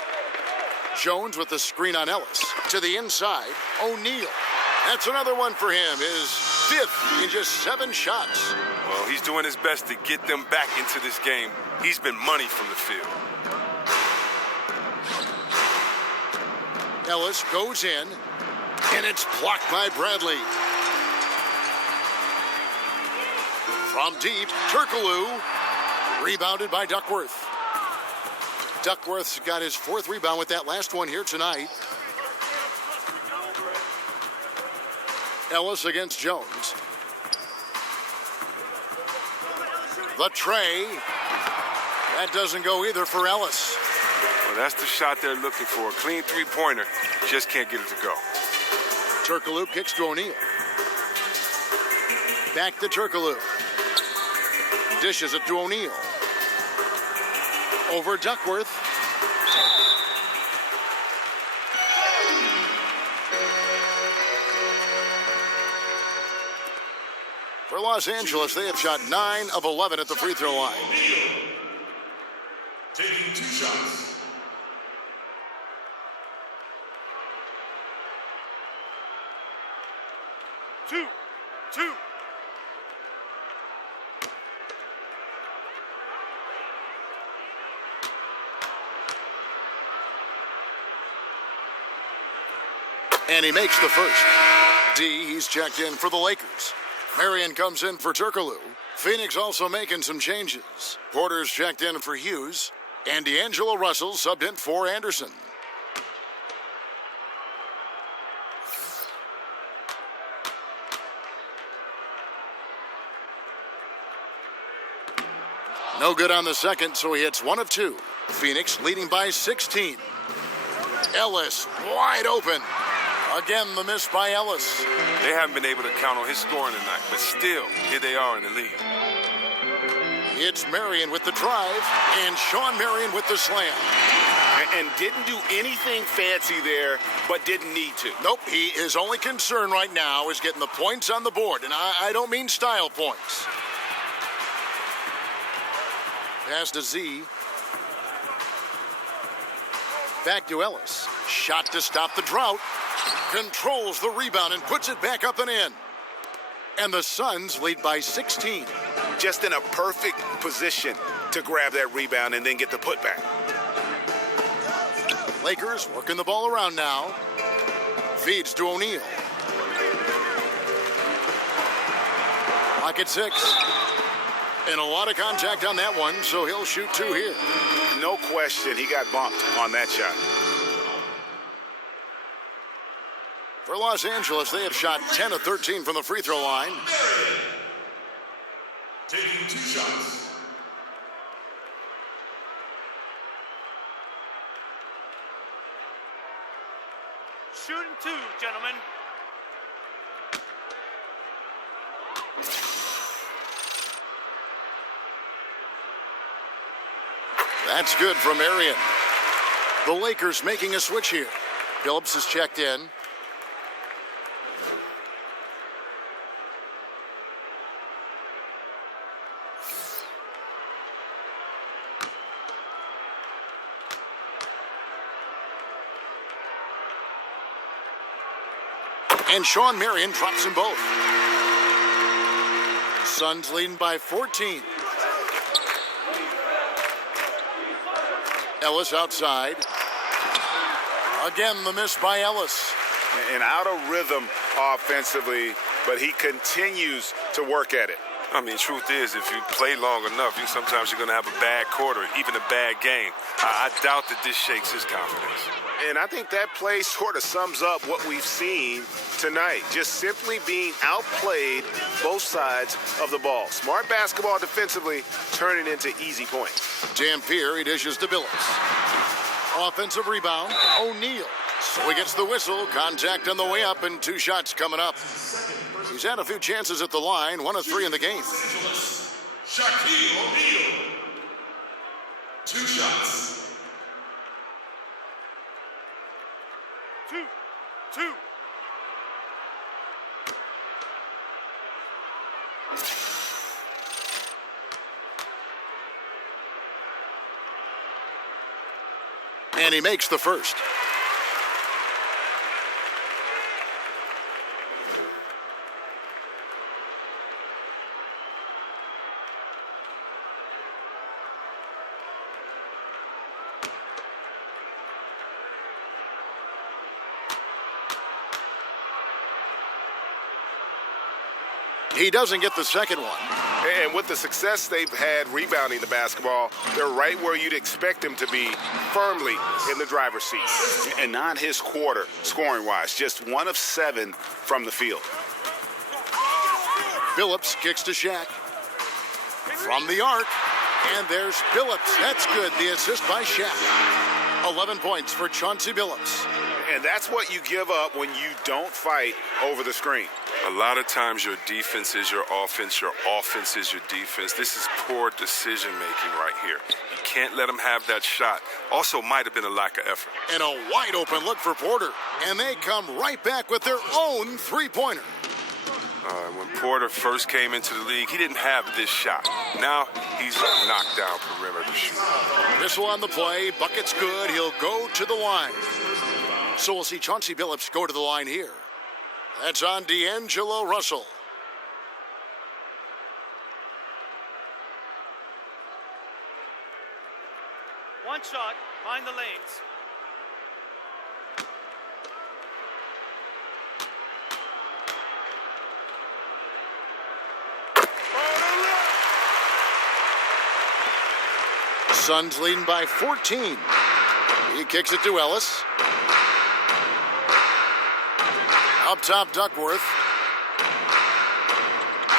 Jones with the screen on Ellis. To the inside, O'Neal. That's another one for him. His 5th in just 7 shots. Well, he's doing his best to get them back into this game. He's been money from the field. Ellis goes in, and it's blocked by Bradley. From deep, Turkoglu, rebounded by Duckworth. Duckworth's got his 4th rebound with that last one here tonight. Ellis against Jones. The tray. That doesn't go either for Ellis. Well, that's the shot they're looking for. A clean three-pointer. Just can't get it to go. Turkoglu kicks to O'Neal. Back to Turkoglu. Dishes it to O'Neal. Over Duckworth. For Los Angeles, they have shot 9 of 11 at the free throw line. Taking 2 shots. Two. And he makes the first. D, he's checked in for the Lakers. Marion comes in for Turkoglu. Phoenix also making some changes. Porter's checked in for Hughes. And D'Angelo Russell subbed in for Anderson. No good on the second, so he hits 1 of 2. Phoenix leading by 16. Ellis wide open. Again, the miss by Ellis. They haven't been able to count on his scoring tonight, but still, here they are in the lead. It's Marion with the drive, and Sean Marion with the slam. And didn't do anything fancy there, but didn't need to. Nope, his only concern right now is getting the points on the board, and I don't mean style points. Pass to Z. Back to Ellis. Shot to stop the drought. Controls the rebound and puts it back up and in. And the Suns lead by 16. Just in a perfect position to grab that rebound and then get the putback. Lakers working the ball around now. Feeds to O'Neal. Clock at 6. And a lot of contact on that one, so he'll shoot 2 here. No question, he got bumped on that shot. For Los Angeles, they have shot 10 of 13 from the free throw line. Taking 2 shots. Shooting 2, gentlemen. That's good from Marion. The Lakers making a switch here. Phillips is checked in. And Sean Marion drops them both. Suns leading by 14. Ellis outside. Again, the miss by Ellis. And out of rhythm offensively, but he continues to work at it. I mean, truth is, if you play long enough, sometimes you're going to have a bad quarter, even a bad game. I doubt that this shakes his confidence. And I think that play sort of sums up what we've seen tonight. Just simply being outplayed both sides of the ball. Smart basketball defensively, turning into easy points. Dampier, he dishes to Billups. Offensive rebound, O'Neal. So he gets the whistle, contact on the way up, and 2 shots coming up. He's had a few chances at the line, 1 of 3 in the game. Shaquille O'Neal. 2 shots. 2. And he makes the first. He doesn't get the second one. And with the success they've had rebounding the basketball, they're right where you'd expect them to be, firmly in the driver's seat. And not his quarter, scoring-wise, just 1 of 7 from the field. Billups kicks to Shaq. From the arc, and there's Billups. That's good, the assist by Shaq. 11 points for Chauncey Billups. And that's what you give up when you don't fight over the screen. A lot of times your defense is your offense is your defense. This is poor decision-making right here. You can't let them have that shot. Also might have been a lack of effort. And a wide open look for Porter. And they come right back with their own 3-pointer. When Porter first came into the league, he didn't have this shot. Now he's a knockdown perimeter shooter. Missile on the play. Bucket's good. He'll go to the line. So we'll see Chauncey Billups go to the line here. That's on D'Angelo Russell. One shot, mind the lanes. Suns leading by 14. He kicks it to Ellis. Up top, Duckworth.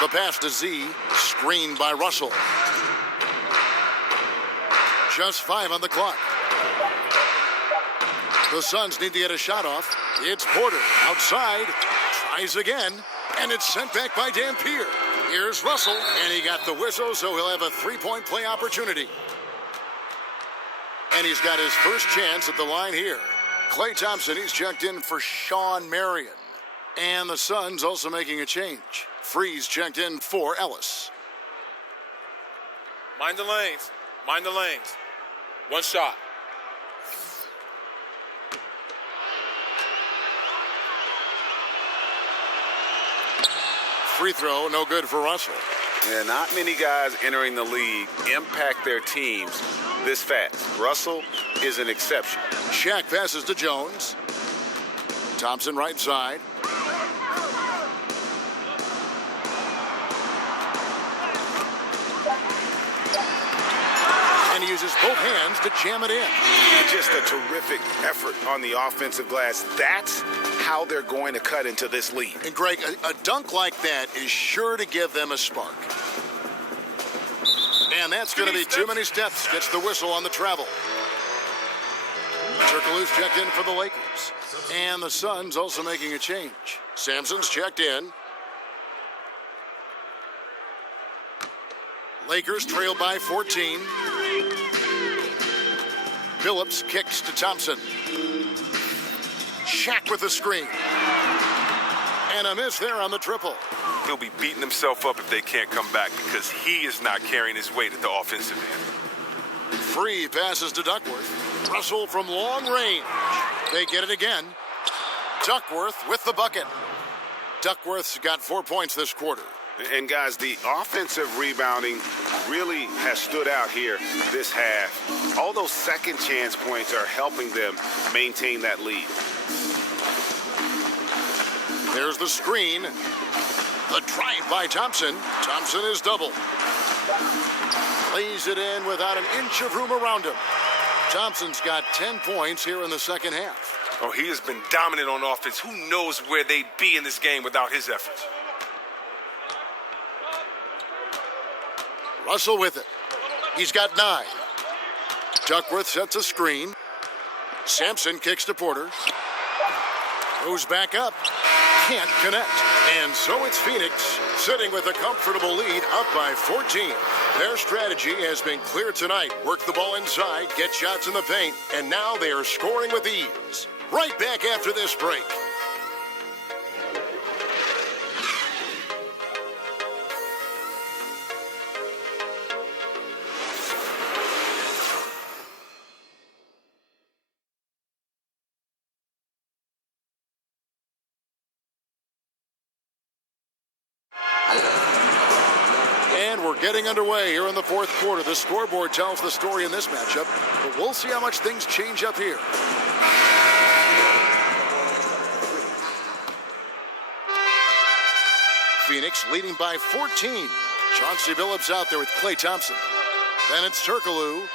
The pass to Z, screened by Russell. Just 5 on the clock. The Suns need to get a shot off. It's Porter outside, tries again, and it's sent back by Dampier. Here's Russell, and he got the whistle, so he'll have a three-point play opportunity. And he's got his first chance at the line here. Klay Thompson, he's checked in for Sean Marion. And the Suns also making a change. Freeze checked in for Ellis. Mind the lanes. Mind the lanes. One shot. Free throw, no good for Russell. Yeah, not many guys entering the league impact their teams this fast. Russell is an exception. Shaq passes to Jones. Thompson right side. And he uses both hands to jam it in. Just a terrific effort on the offensive glass. That's how they're going to cut into this lead. And Greg, a dunk like that is sure to give them a spark. And that's going to be too many steps. Gets the whistle on the travel. Turkoglu's checked in for the Lakers. And the Suns also making a change. Sampson's checked in. Lakers trail by 14. Billups kicks to Thompson. Shaq with the screen. And a miss there on the triple. He'll be beating himself up if they can't come back because he is not carrying his weight at the offensive end. Free passes to Duckworth. Russell from long range. They get it again. Duckworth with the bucket. Duckworth's got 4 points this quarter. And guys, the offensive rebounding really has stood out here this half. All those second chance points are helping them maintain that lead. There's the screen. The drive by Thompson. Thompson is double. Lays it in without an inch of room around him. Thompson's got 10 points here in the second half. Oh, he has been dominant on offense. Who knows where they'd be in this game without his efforts? Russell with it. He's got 9. Duckworth sets a screen. Sampson kicks to Porter. Goes back up. Can't connect. And so it's Phoenix sitting with a comfortable lead up by 14. Their strategy has been clear tonight. Work the ball inside, get shots in the paint, and now they are scoring with ease. Right back after this break. And we're getting underway here in the fourth quarter. The scoreboard tells the story in this matchup, but we'll see how much things change up here. Phoenix leading by 14. Chauncey Billups out there with Klay Thompson. Then it's Turkoglu.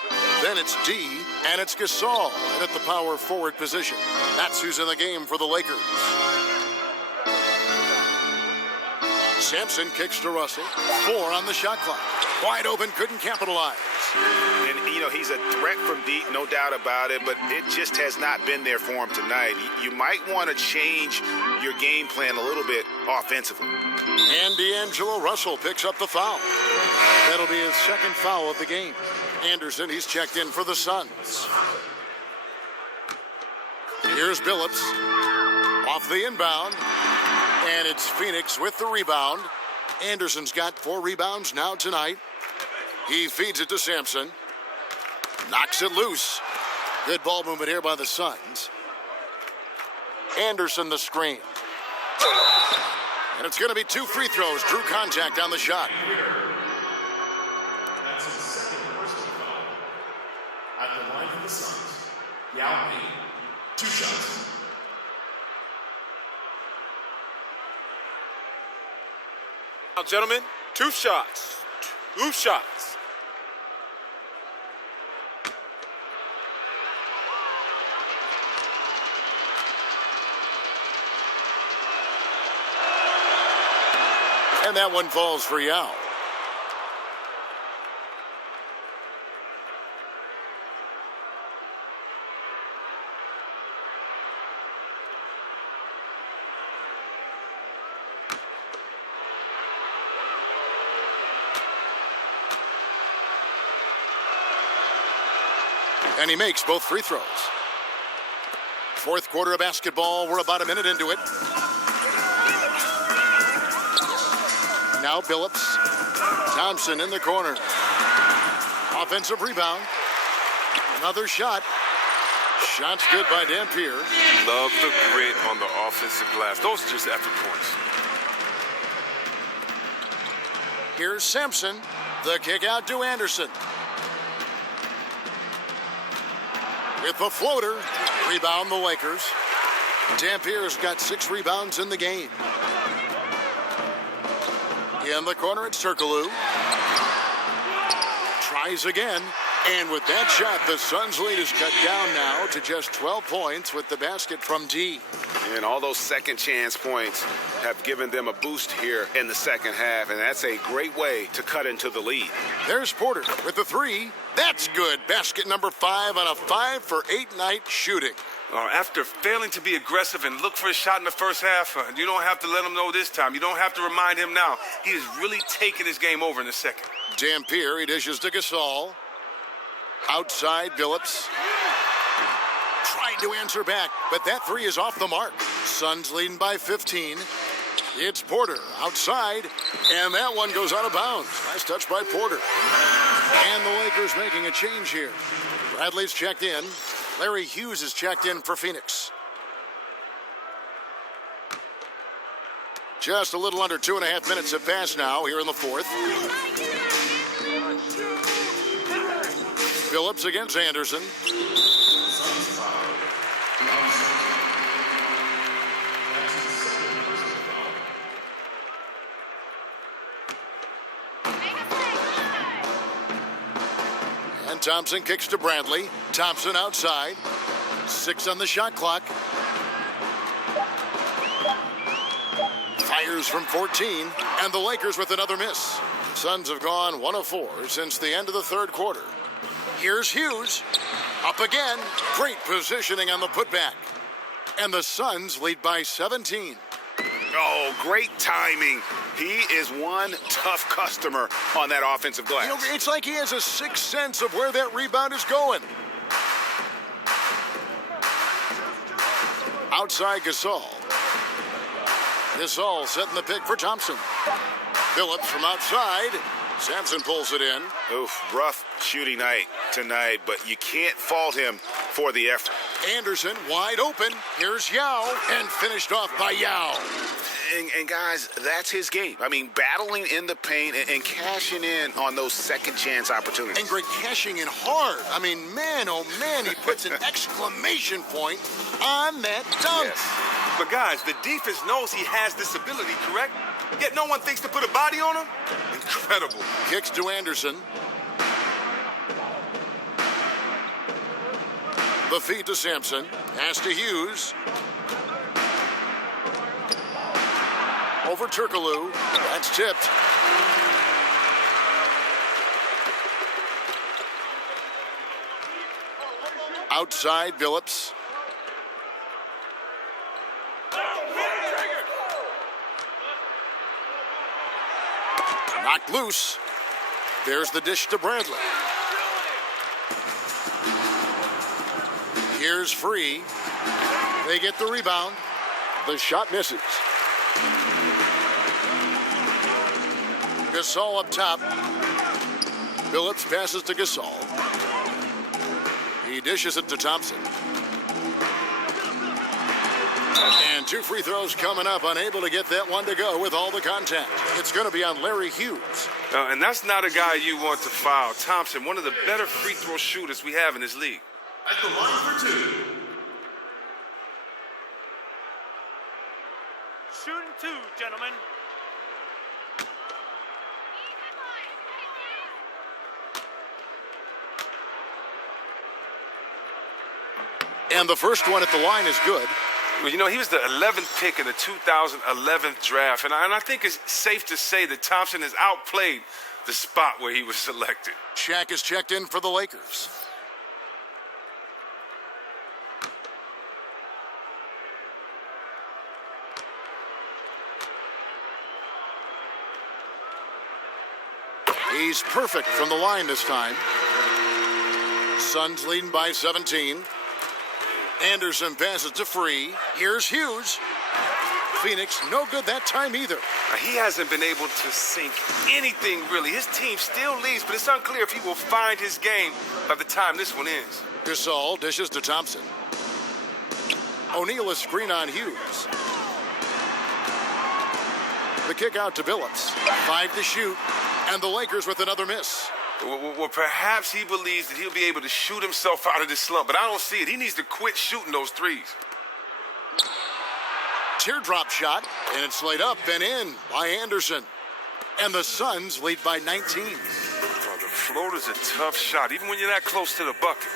Then it's D. And it's Gasol at the power forward position. That's who's in the game for the Lakers. Sampson kicks to Russell. 4 on the shot clock. Wide open, couldn't capitalize. And, you know, he's a threat from deep, no doubt about it, but it just has not been there for him tonight. You might want to change your game plan a little bit offensively. And D'Angelo Russell picks up the foul. That'll be his second foul of the game. Anderson, he's checked in for the Suns. Here's Billups. Off the inbound. And it's Phoenix with the rebound. Anderson's got 4 rebounds now tonight. He feeds it to Sampson. Knocks it loose. Good ball movement here by the Suns. Anderson the screen. And it's going to be 2 free throws. Drew contact on the shot. That's his second personal foul. At the line for the Suns, Yao Ming, 2 shots. Now, gentlemen, 2 shots. 2 shots. And that one falls for Yao. And he makes both free throws. Fourth quarter of basketball. We're about a minute into it. Now Billups. Thompson in the corner. Offensive rebound. Another shot. Shot's good by Dampier. Love the grit on the offensive glass. Those are just effort points. Here's Sampson. The kick out to Anderson. With the floater. Rebound the Lakers. Dampier's got 6 rebounds in the game. In the corner, it's Turkoglu. Tries again. And with that shot, the Suns' lead is cut down now to just 12 points with the basket from D. And all those second chance points have given them a boost here in the second half, and that's a great way to cut into the lead. There's Porter with the 3. That's good. Basket number 5 on a 5-for-8 night shooting. After failing to be aggressive and look for a shot in the first half, you don't have to let him know this time. You don't have to remind him now. He is really taking his game over in the second. Dampier, he dishes to Gasol. Outside, Billups. Trying to answer back, but that 3 is off the mark. Suns leading by 15. It's Porter outside, and that one goes out of bounds. Nice touch by Porter. And the Lakers making a change here. Bradley's checked in. Larry Hughes is checked in for Phoenix. Just a little under 2.5 minutes have passed now here in the fourth. Billups against Anderson. And Thompson kicks to Bradley. Thompson outside. 6 on the shot clock. Fires from 14. And the Lakers with another miss. Suns have gone 1 of 4 since the end of the third quarter. Here's Hughes. Up again. Great positioning on the putback. And the Suns lead by 17. Oh, great timing. He is one tough customer on that offensive glass. You know, it's like he has a sixth sense of where that rebound is going. Outside Gasol. Gasol setting the pick for Thompson. Billups from outside. Sampson pulls it in. Oof, rough shooting night tonight, but you can't fault him for the effort. Anderson wide open. Here's Yao, and finished off by Yao. And guys, that's his game. I mean, battling in the paint and cashing in on those second chance opportunities. And Greg cashing in hard. I mean, man, oh man, he puts an exclamation point on that dunk. Yes. But guys, the defense knows he has this ability, correct? Yet no one thinks to put a body on him? Incredible. Kicks to Anderson. The feed to Sampson. Pass to Hughes. Over Turkoglu. That's tipped. Outside Billups. Knocked loose. There's the dish to Bradley. Here's Free. They get the rebound. The shot misses. Gasol up top. Phillips passes to Gasol. He dishes it to Thompson. And 2 free throws coming up, unable to get that one to go with all the contact. It's going to be on Larry Hughes. And that's not a guy you want to foul. Thompson, one of the better free throw shooters we have in this league. At the line for 2. Shooting 2, gentlemen. And the first one at the line is good. Well, you know, he was the 11th pick in the 2011 draft, and I think it's safe to say that Thompson has outplayed the spot where he was selected. Shaq is checked in for the Lakers. He's perfect from the line this time. Suns leading by 17. Anderson passes to Free. Here's Hughes. Phoenix no good that time either. He hasn't been able to sink anything really. His team still leads, but it's unclear if he will find his game by the time this one ends. Gasol dishes to Thompson. O'Neal is screen on Hughes. The kick out to Phillips. 5 to shoot, and the Lakers with another miss. Well, perhaps he believes that he'll be able to shoot himself out of this slump, but I don't see it. He needs to quit shooting those threes. Teardrop shot, and it's laid up and in by Anderson. And the Suns lead by 19. Oh, the floater's a tough shot, even when you're that close to the bucket.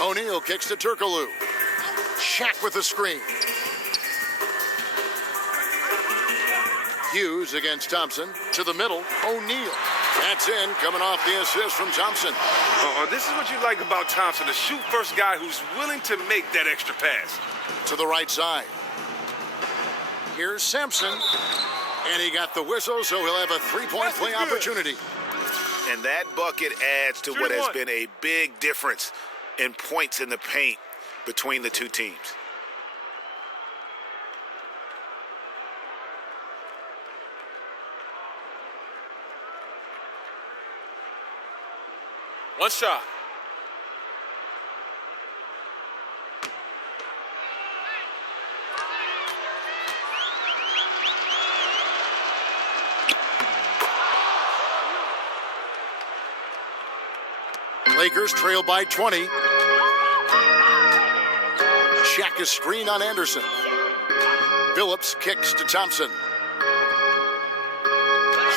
O'Neal kicks to Turkoglu. Shaq with the screen. Hughes against Thompson. To the middle, O'Neal. That's in, coming off the assist from Thompson. This is what you like about Thompson, a shoot-first guy who's willing to make that extra pass. To the right side. Here's Sampson. And he got the whistle, so he'll have a three-point play opportunity. And that bucket adds to what has been a big difference in points in the paint between the two teams. One shot. Lakers trail by 20. Shaq is screen on Anderson. Phillips kicks to Thompson.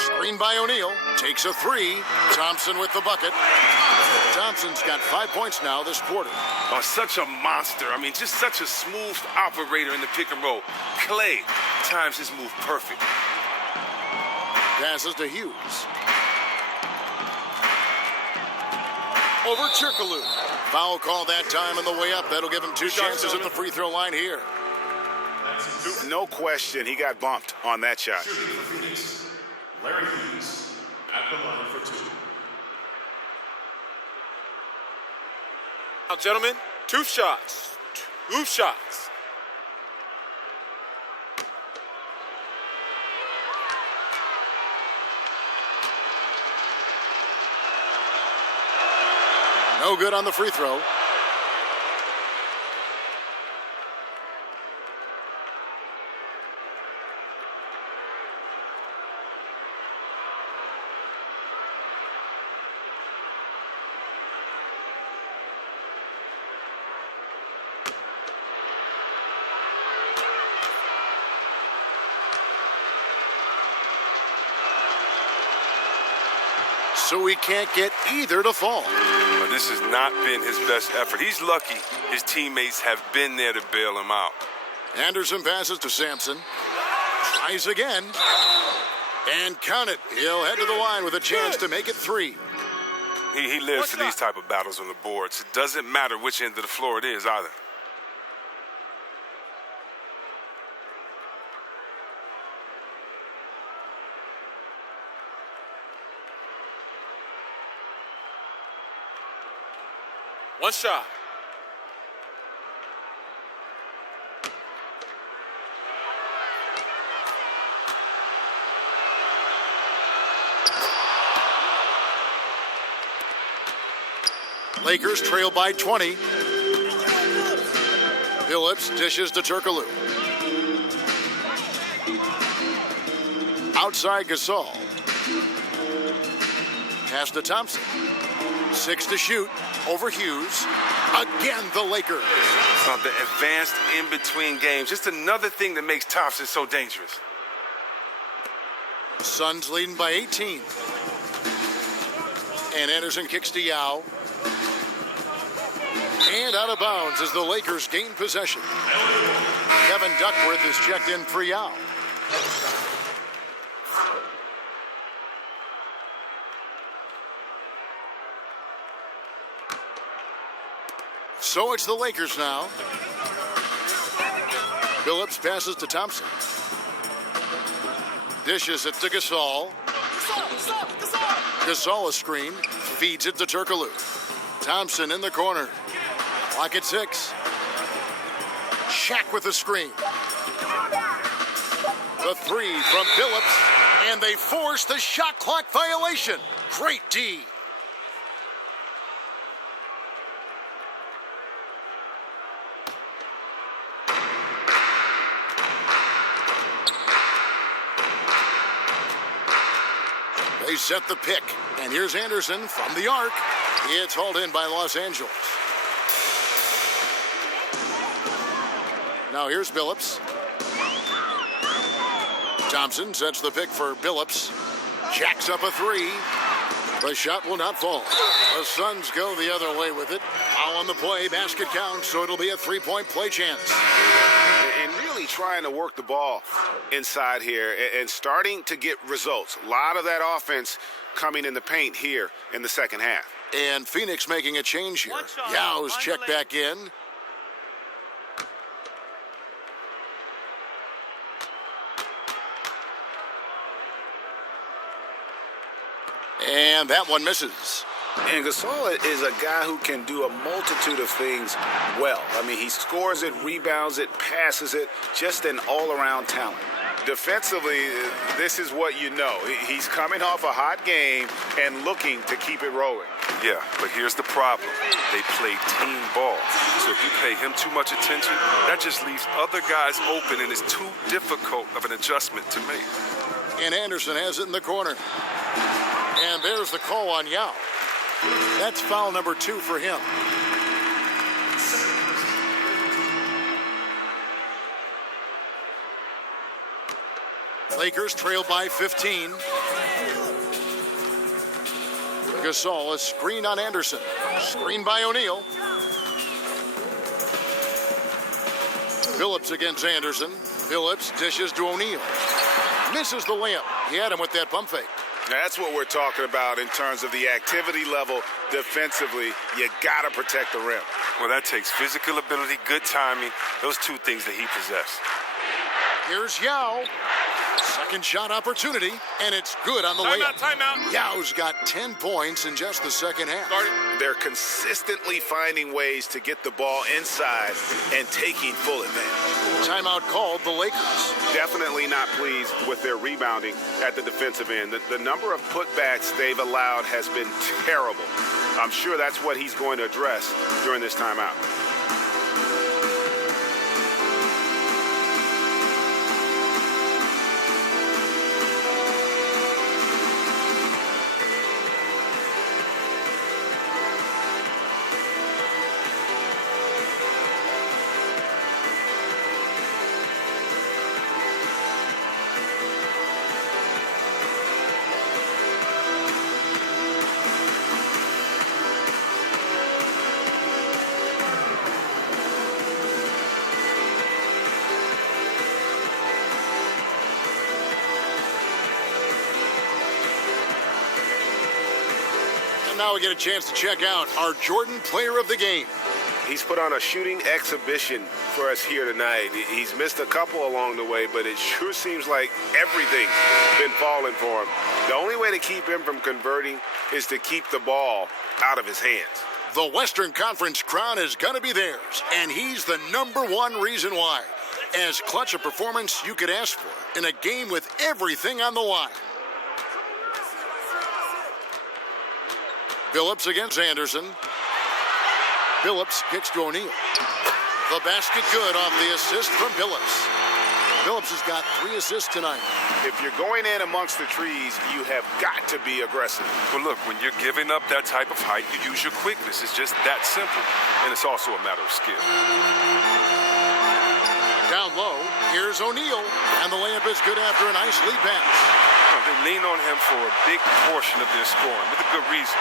Screen by O'Neal. Takes a 3. Thompson with the bucket. Thompson's got 5 points now this quarter. Oh, such a monster. I mean, just such a smooth operator in the pick and roll. Clay times his move perfect. Passes to Hughes. Over Turkoglu. Foul call that time on the way up. That'll give him 2 chances at the free throw line here. No question, he got bumped on that shot. Larry Hughes at the line for 2. Now, gentlemen, 2 shots. 2 shots. No good on the free throw. So he can't get either to fall. But this has not been his best effort. He's lucky his teammates have been there to bail him out. Anderson passes to Sampson. Tries again. And count it. He'll head to the line with a chance to make it 3. He lives for these type of battles on the boards. It doesn't matter which end of the floor it is either. One shot. Lakers trail by 20. Phillips dishes to Turkoglu. Outside Gasol. Pass to Thompson. 6 to shoot over Hughes. Again, the Lakers. So the advanced in-between games, just another thing that makes Thompson so dangerous. Suns leading by 18. And Anderson kicks to Yao. And out of bounds as the Lakers gain possession. Kevin Duckworth is checked in for Yao. So it's the Lakers now. Phillips passes to Thompson. Dishes it to Gasol. Gasol a screen. Feeds it to Turkoglu. Thompson in the corner. Clock at 6. Shaq with the screen. The 3 from Phillips. And they force the shot clock violation. Great D. They set the pick. And here's Anderson from the arc. It's hauled in by Los Angeles. Now here's Phillips. Thompson sets the pick for Phillips. Jacks up a 3. The shot will not fall. The Suns go the other way with it. Foul on the play. Basket counts, so it'll be a 3-point play chance. And really trying to work the ball inside here and starting to get results. A lot of that offense coming in the paint here in the second half. And Phoenix making a change here. Yao's checked back in. And that one misses. And Gasol is a guy who can do a multitude of things well. I mean, he scores it, rebounds it, passes it, just an all-around talent. Defensively, this is what you know. He's coming off a hot game and looking to keep it rolling. Yeah, but here's the problem. They play team ball. So if you pay him too much attention, that just leaves other guys open, and it's too difficult of an adjustment to make. And Anderson has it in the corner. And there's the call on Yao. That's foul number 2 for him. Lakers trail by 15. Gasol, a screen on Anderson. Screen by O'Neal. Phillips against Anderson. Phillips dishes to O'Neal. Misses the layup. He had him with that pump fake. That's what we're talking about in terms of the activity level defensively. You got to protect the rim. Well, that takes physical ability, good timing, those two things that he possessed. Here's Yao. Second shot opportunity, and it's good on the way. Timeout. Yao's got 10 points in just the second half. They're consistently finding ways to get the ball inside and taking full advantage. Timeout called the Lakers. Definitely not pleased with their rebounding at the defensive end. The number of putbacks they've allowed has been terrible. I'm sure that's what he's going to address during this timeout. Now we get a chance to check out our Jordan Player of the Game. He's put on a shooting exhibition for us here tonight. He's missed a couple along the way, but it sure seems like everything's been falling for him. The only way to keep him from converting is to keep the ball out of his hands. The Western Conference crown is going to be theirs, and he's the #1 reason why. As clutch a performance you could ask for in a game with everything on the line. Phillips against Anderson. Billups kicks to O'Neal. The basket good off the assist from Billups. Billups has got 3 assists tonight. If you're going in amongst the trees, you have got to be aggressive. Well, look, when you're giving up that type of height, you use your quickness. It's just that simple. And it's also a matter of skill. Down low, here's O'Neal, and the layup is good after a nice lead pass. They lean on him for a big portion of their scoring, with a good reason.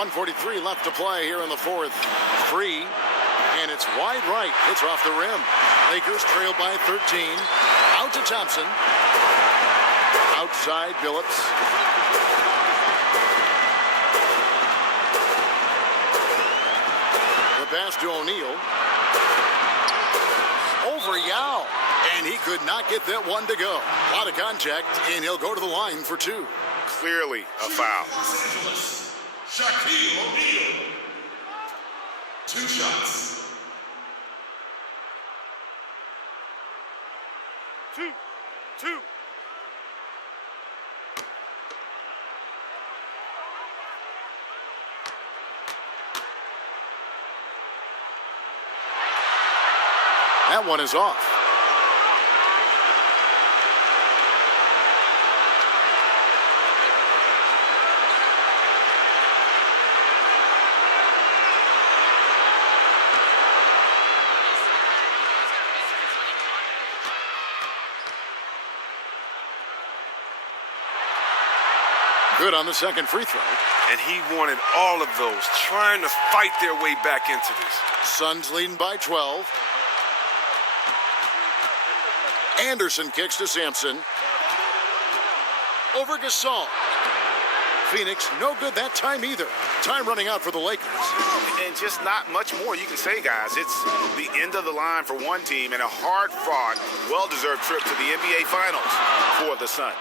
1:43 left to play here in the fourth. Free, and it's wide right. It's off the rim. Lakers trail by 13. Out to Thompson. Outside Billups. The pass to O'Neal. Over Yao. And he could not get that one to go. A lot of contact, and he'll go to the line for 2. Clearly a foul. Shaquille O'Neal. 2 shots. 2. That one is off. Good on the second free throw. And he wanted all of those, trying to fight their way back into this. Suns leading by 12. Anderson kicks to Sampson. Over Gasol. Phoenix, no good that time either. Time running out for the Lakers. And just not much more you can say, guys. It's the end of the line for one team and a hard-fought, well-deserved trip to the NBA Finals for the Suns.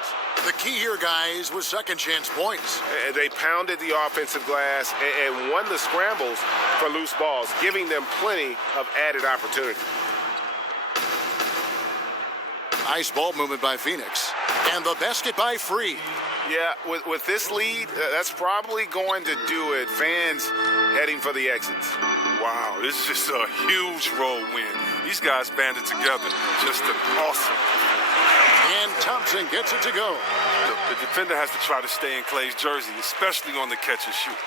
The key here, guys, was second chance points. They pounded the offensive glass and won the scrambles for loose balls, giving them plenty of added opportunity. Nice ball movement by Phoenix. And the basket by Free. Yeah, with this lead, that's probably going to do it. Fans heading for the exits. Wow, this is just a huge road win. These guys banded together. Just an awesome. And Thompson gets it to go. The defender has to try to stay in Clay's jersey, especially on the catch and shoot.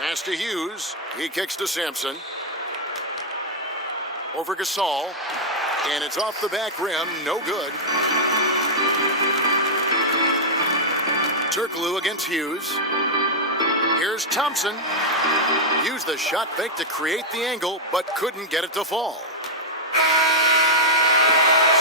Pass to Hughes. He kicks to Sampson. Over Gasol. And it's off the back rim. No good. Turkoglu against Hughes. Here's Thompson. Used the shot fake to create the angle, but couldn't get it to fall.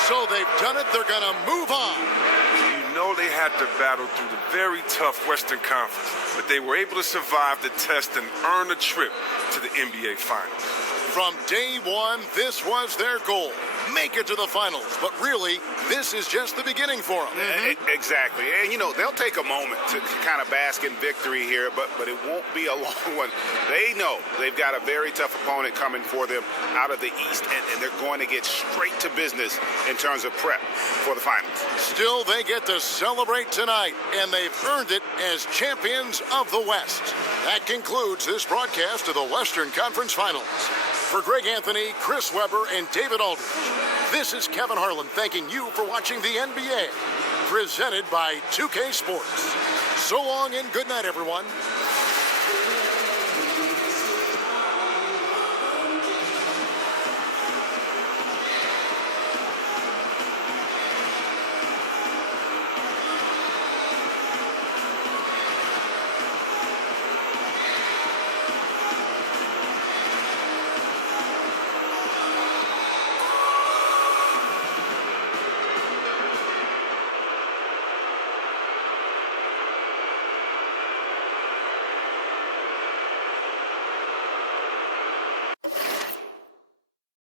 So they've done it. They're going to move on. You know they had to battle through the very tough Western Conference, but they were able to survive the test and earn a trip to the NBA Finals. From day one, this was their goal. Make it to the finals. But really, this is just the beginning for them. Exactly. And, you know, they'll take a moment to kind of bask in victory here, but it won't be a long one. They know they've got a very tough opponent coming for them out of the East, and they're going to get straight to business in terms of prep for the finals. Still, they get to celebrate tonight, and they've earned it as champions of the West. That concludes this broadcast of the Western Conference Finals. For Greg Anthony, Chris Webber, and David Aldridge, this is Kevin Harlan thanking you for watching the NBA, presented by 2K Sports. So long and good night, everyone.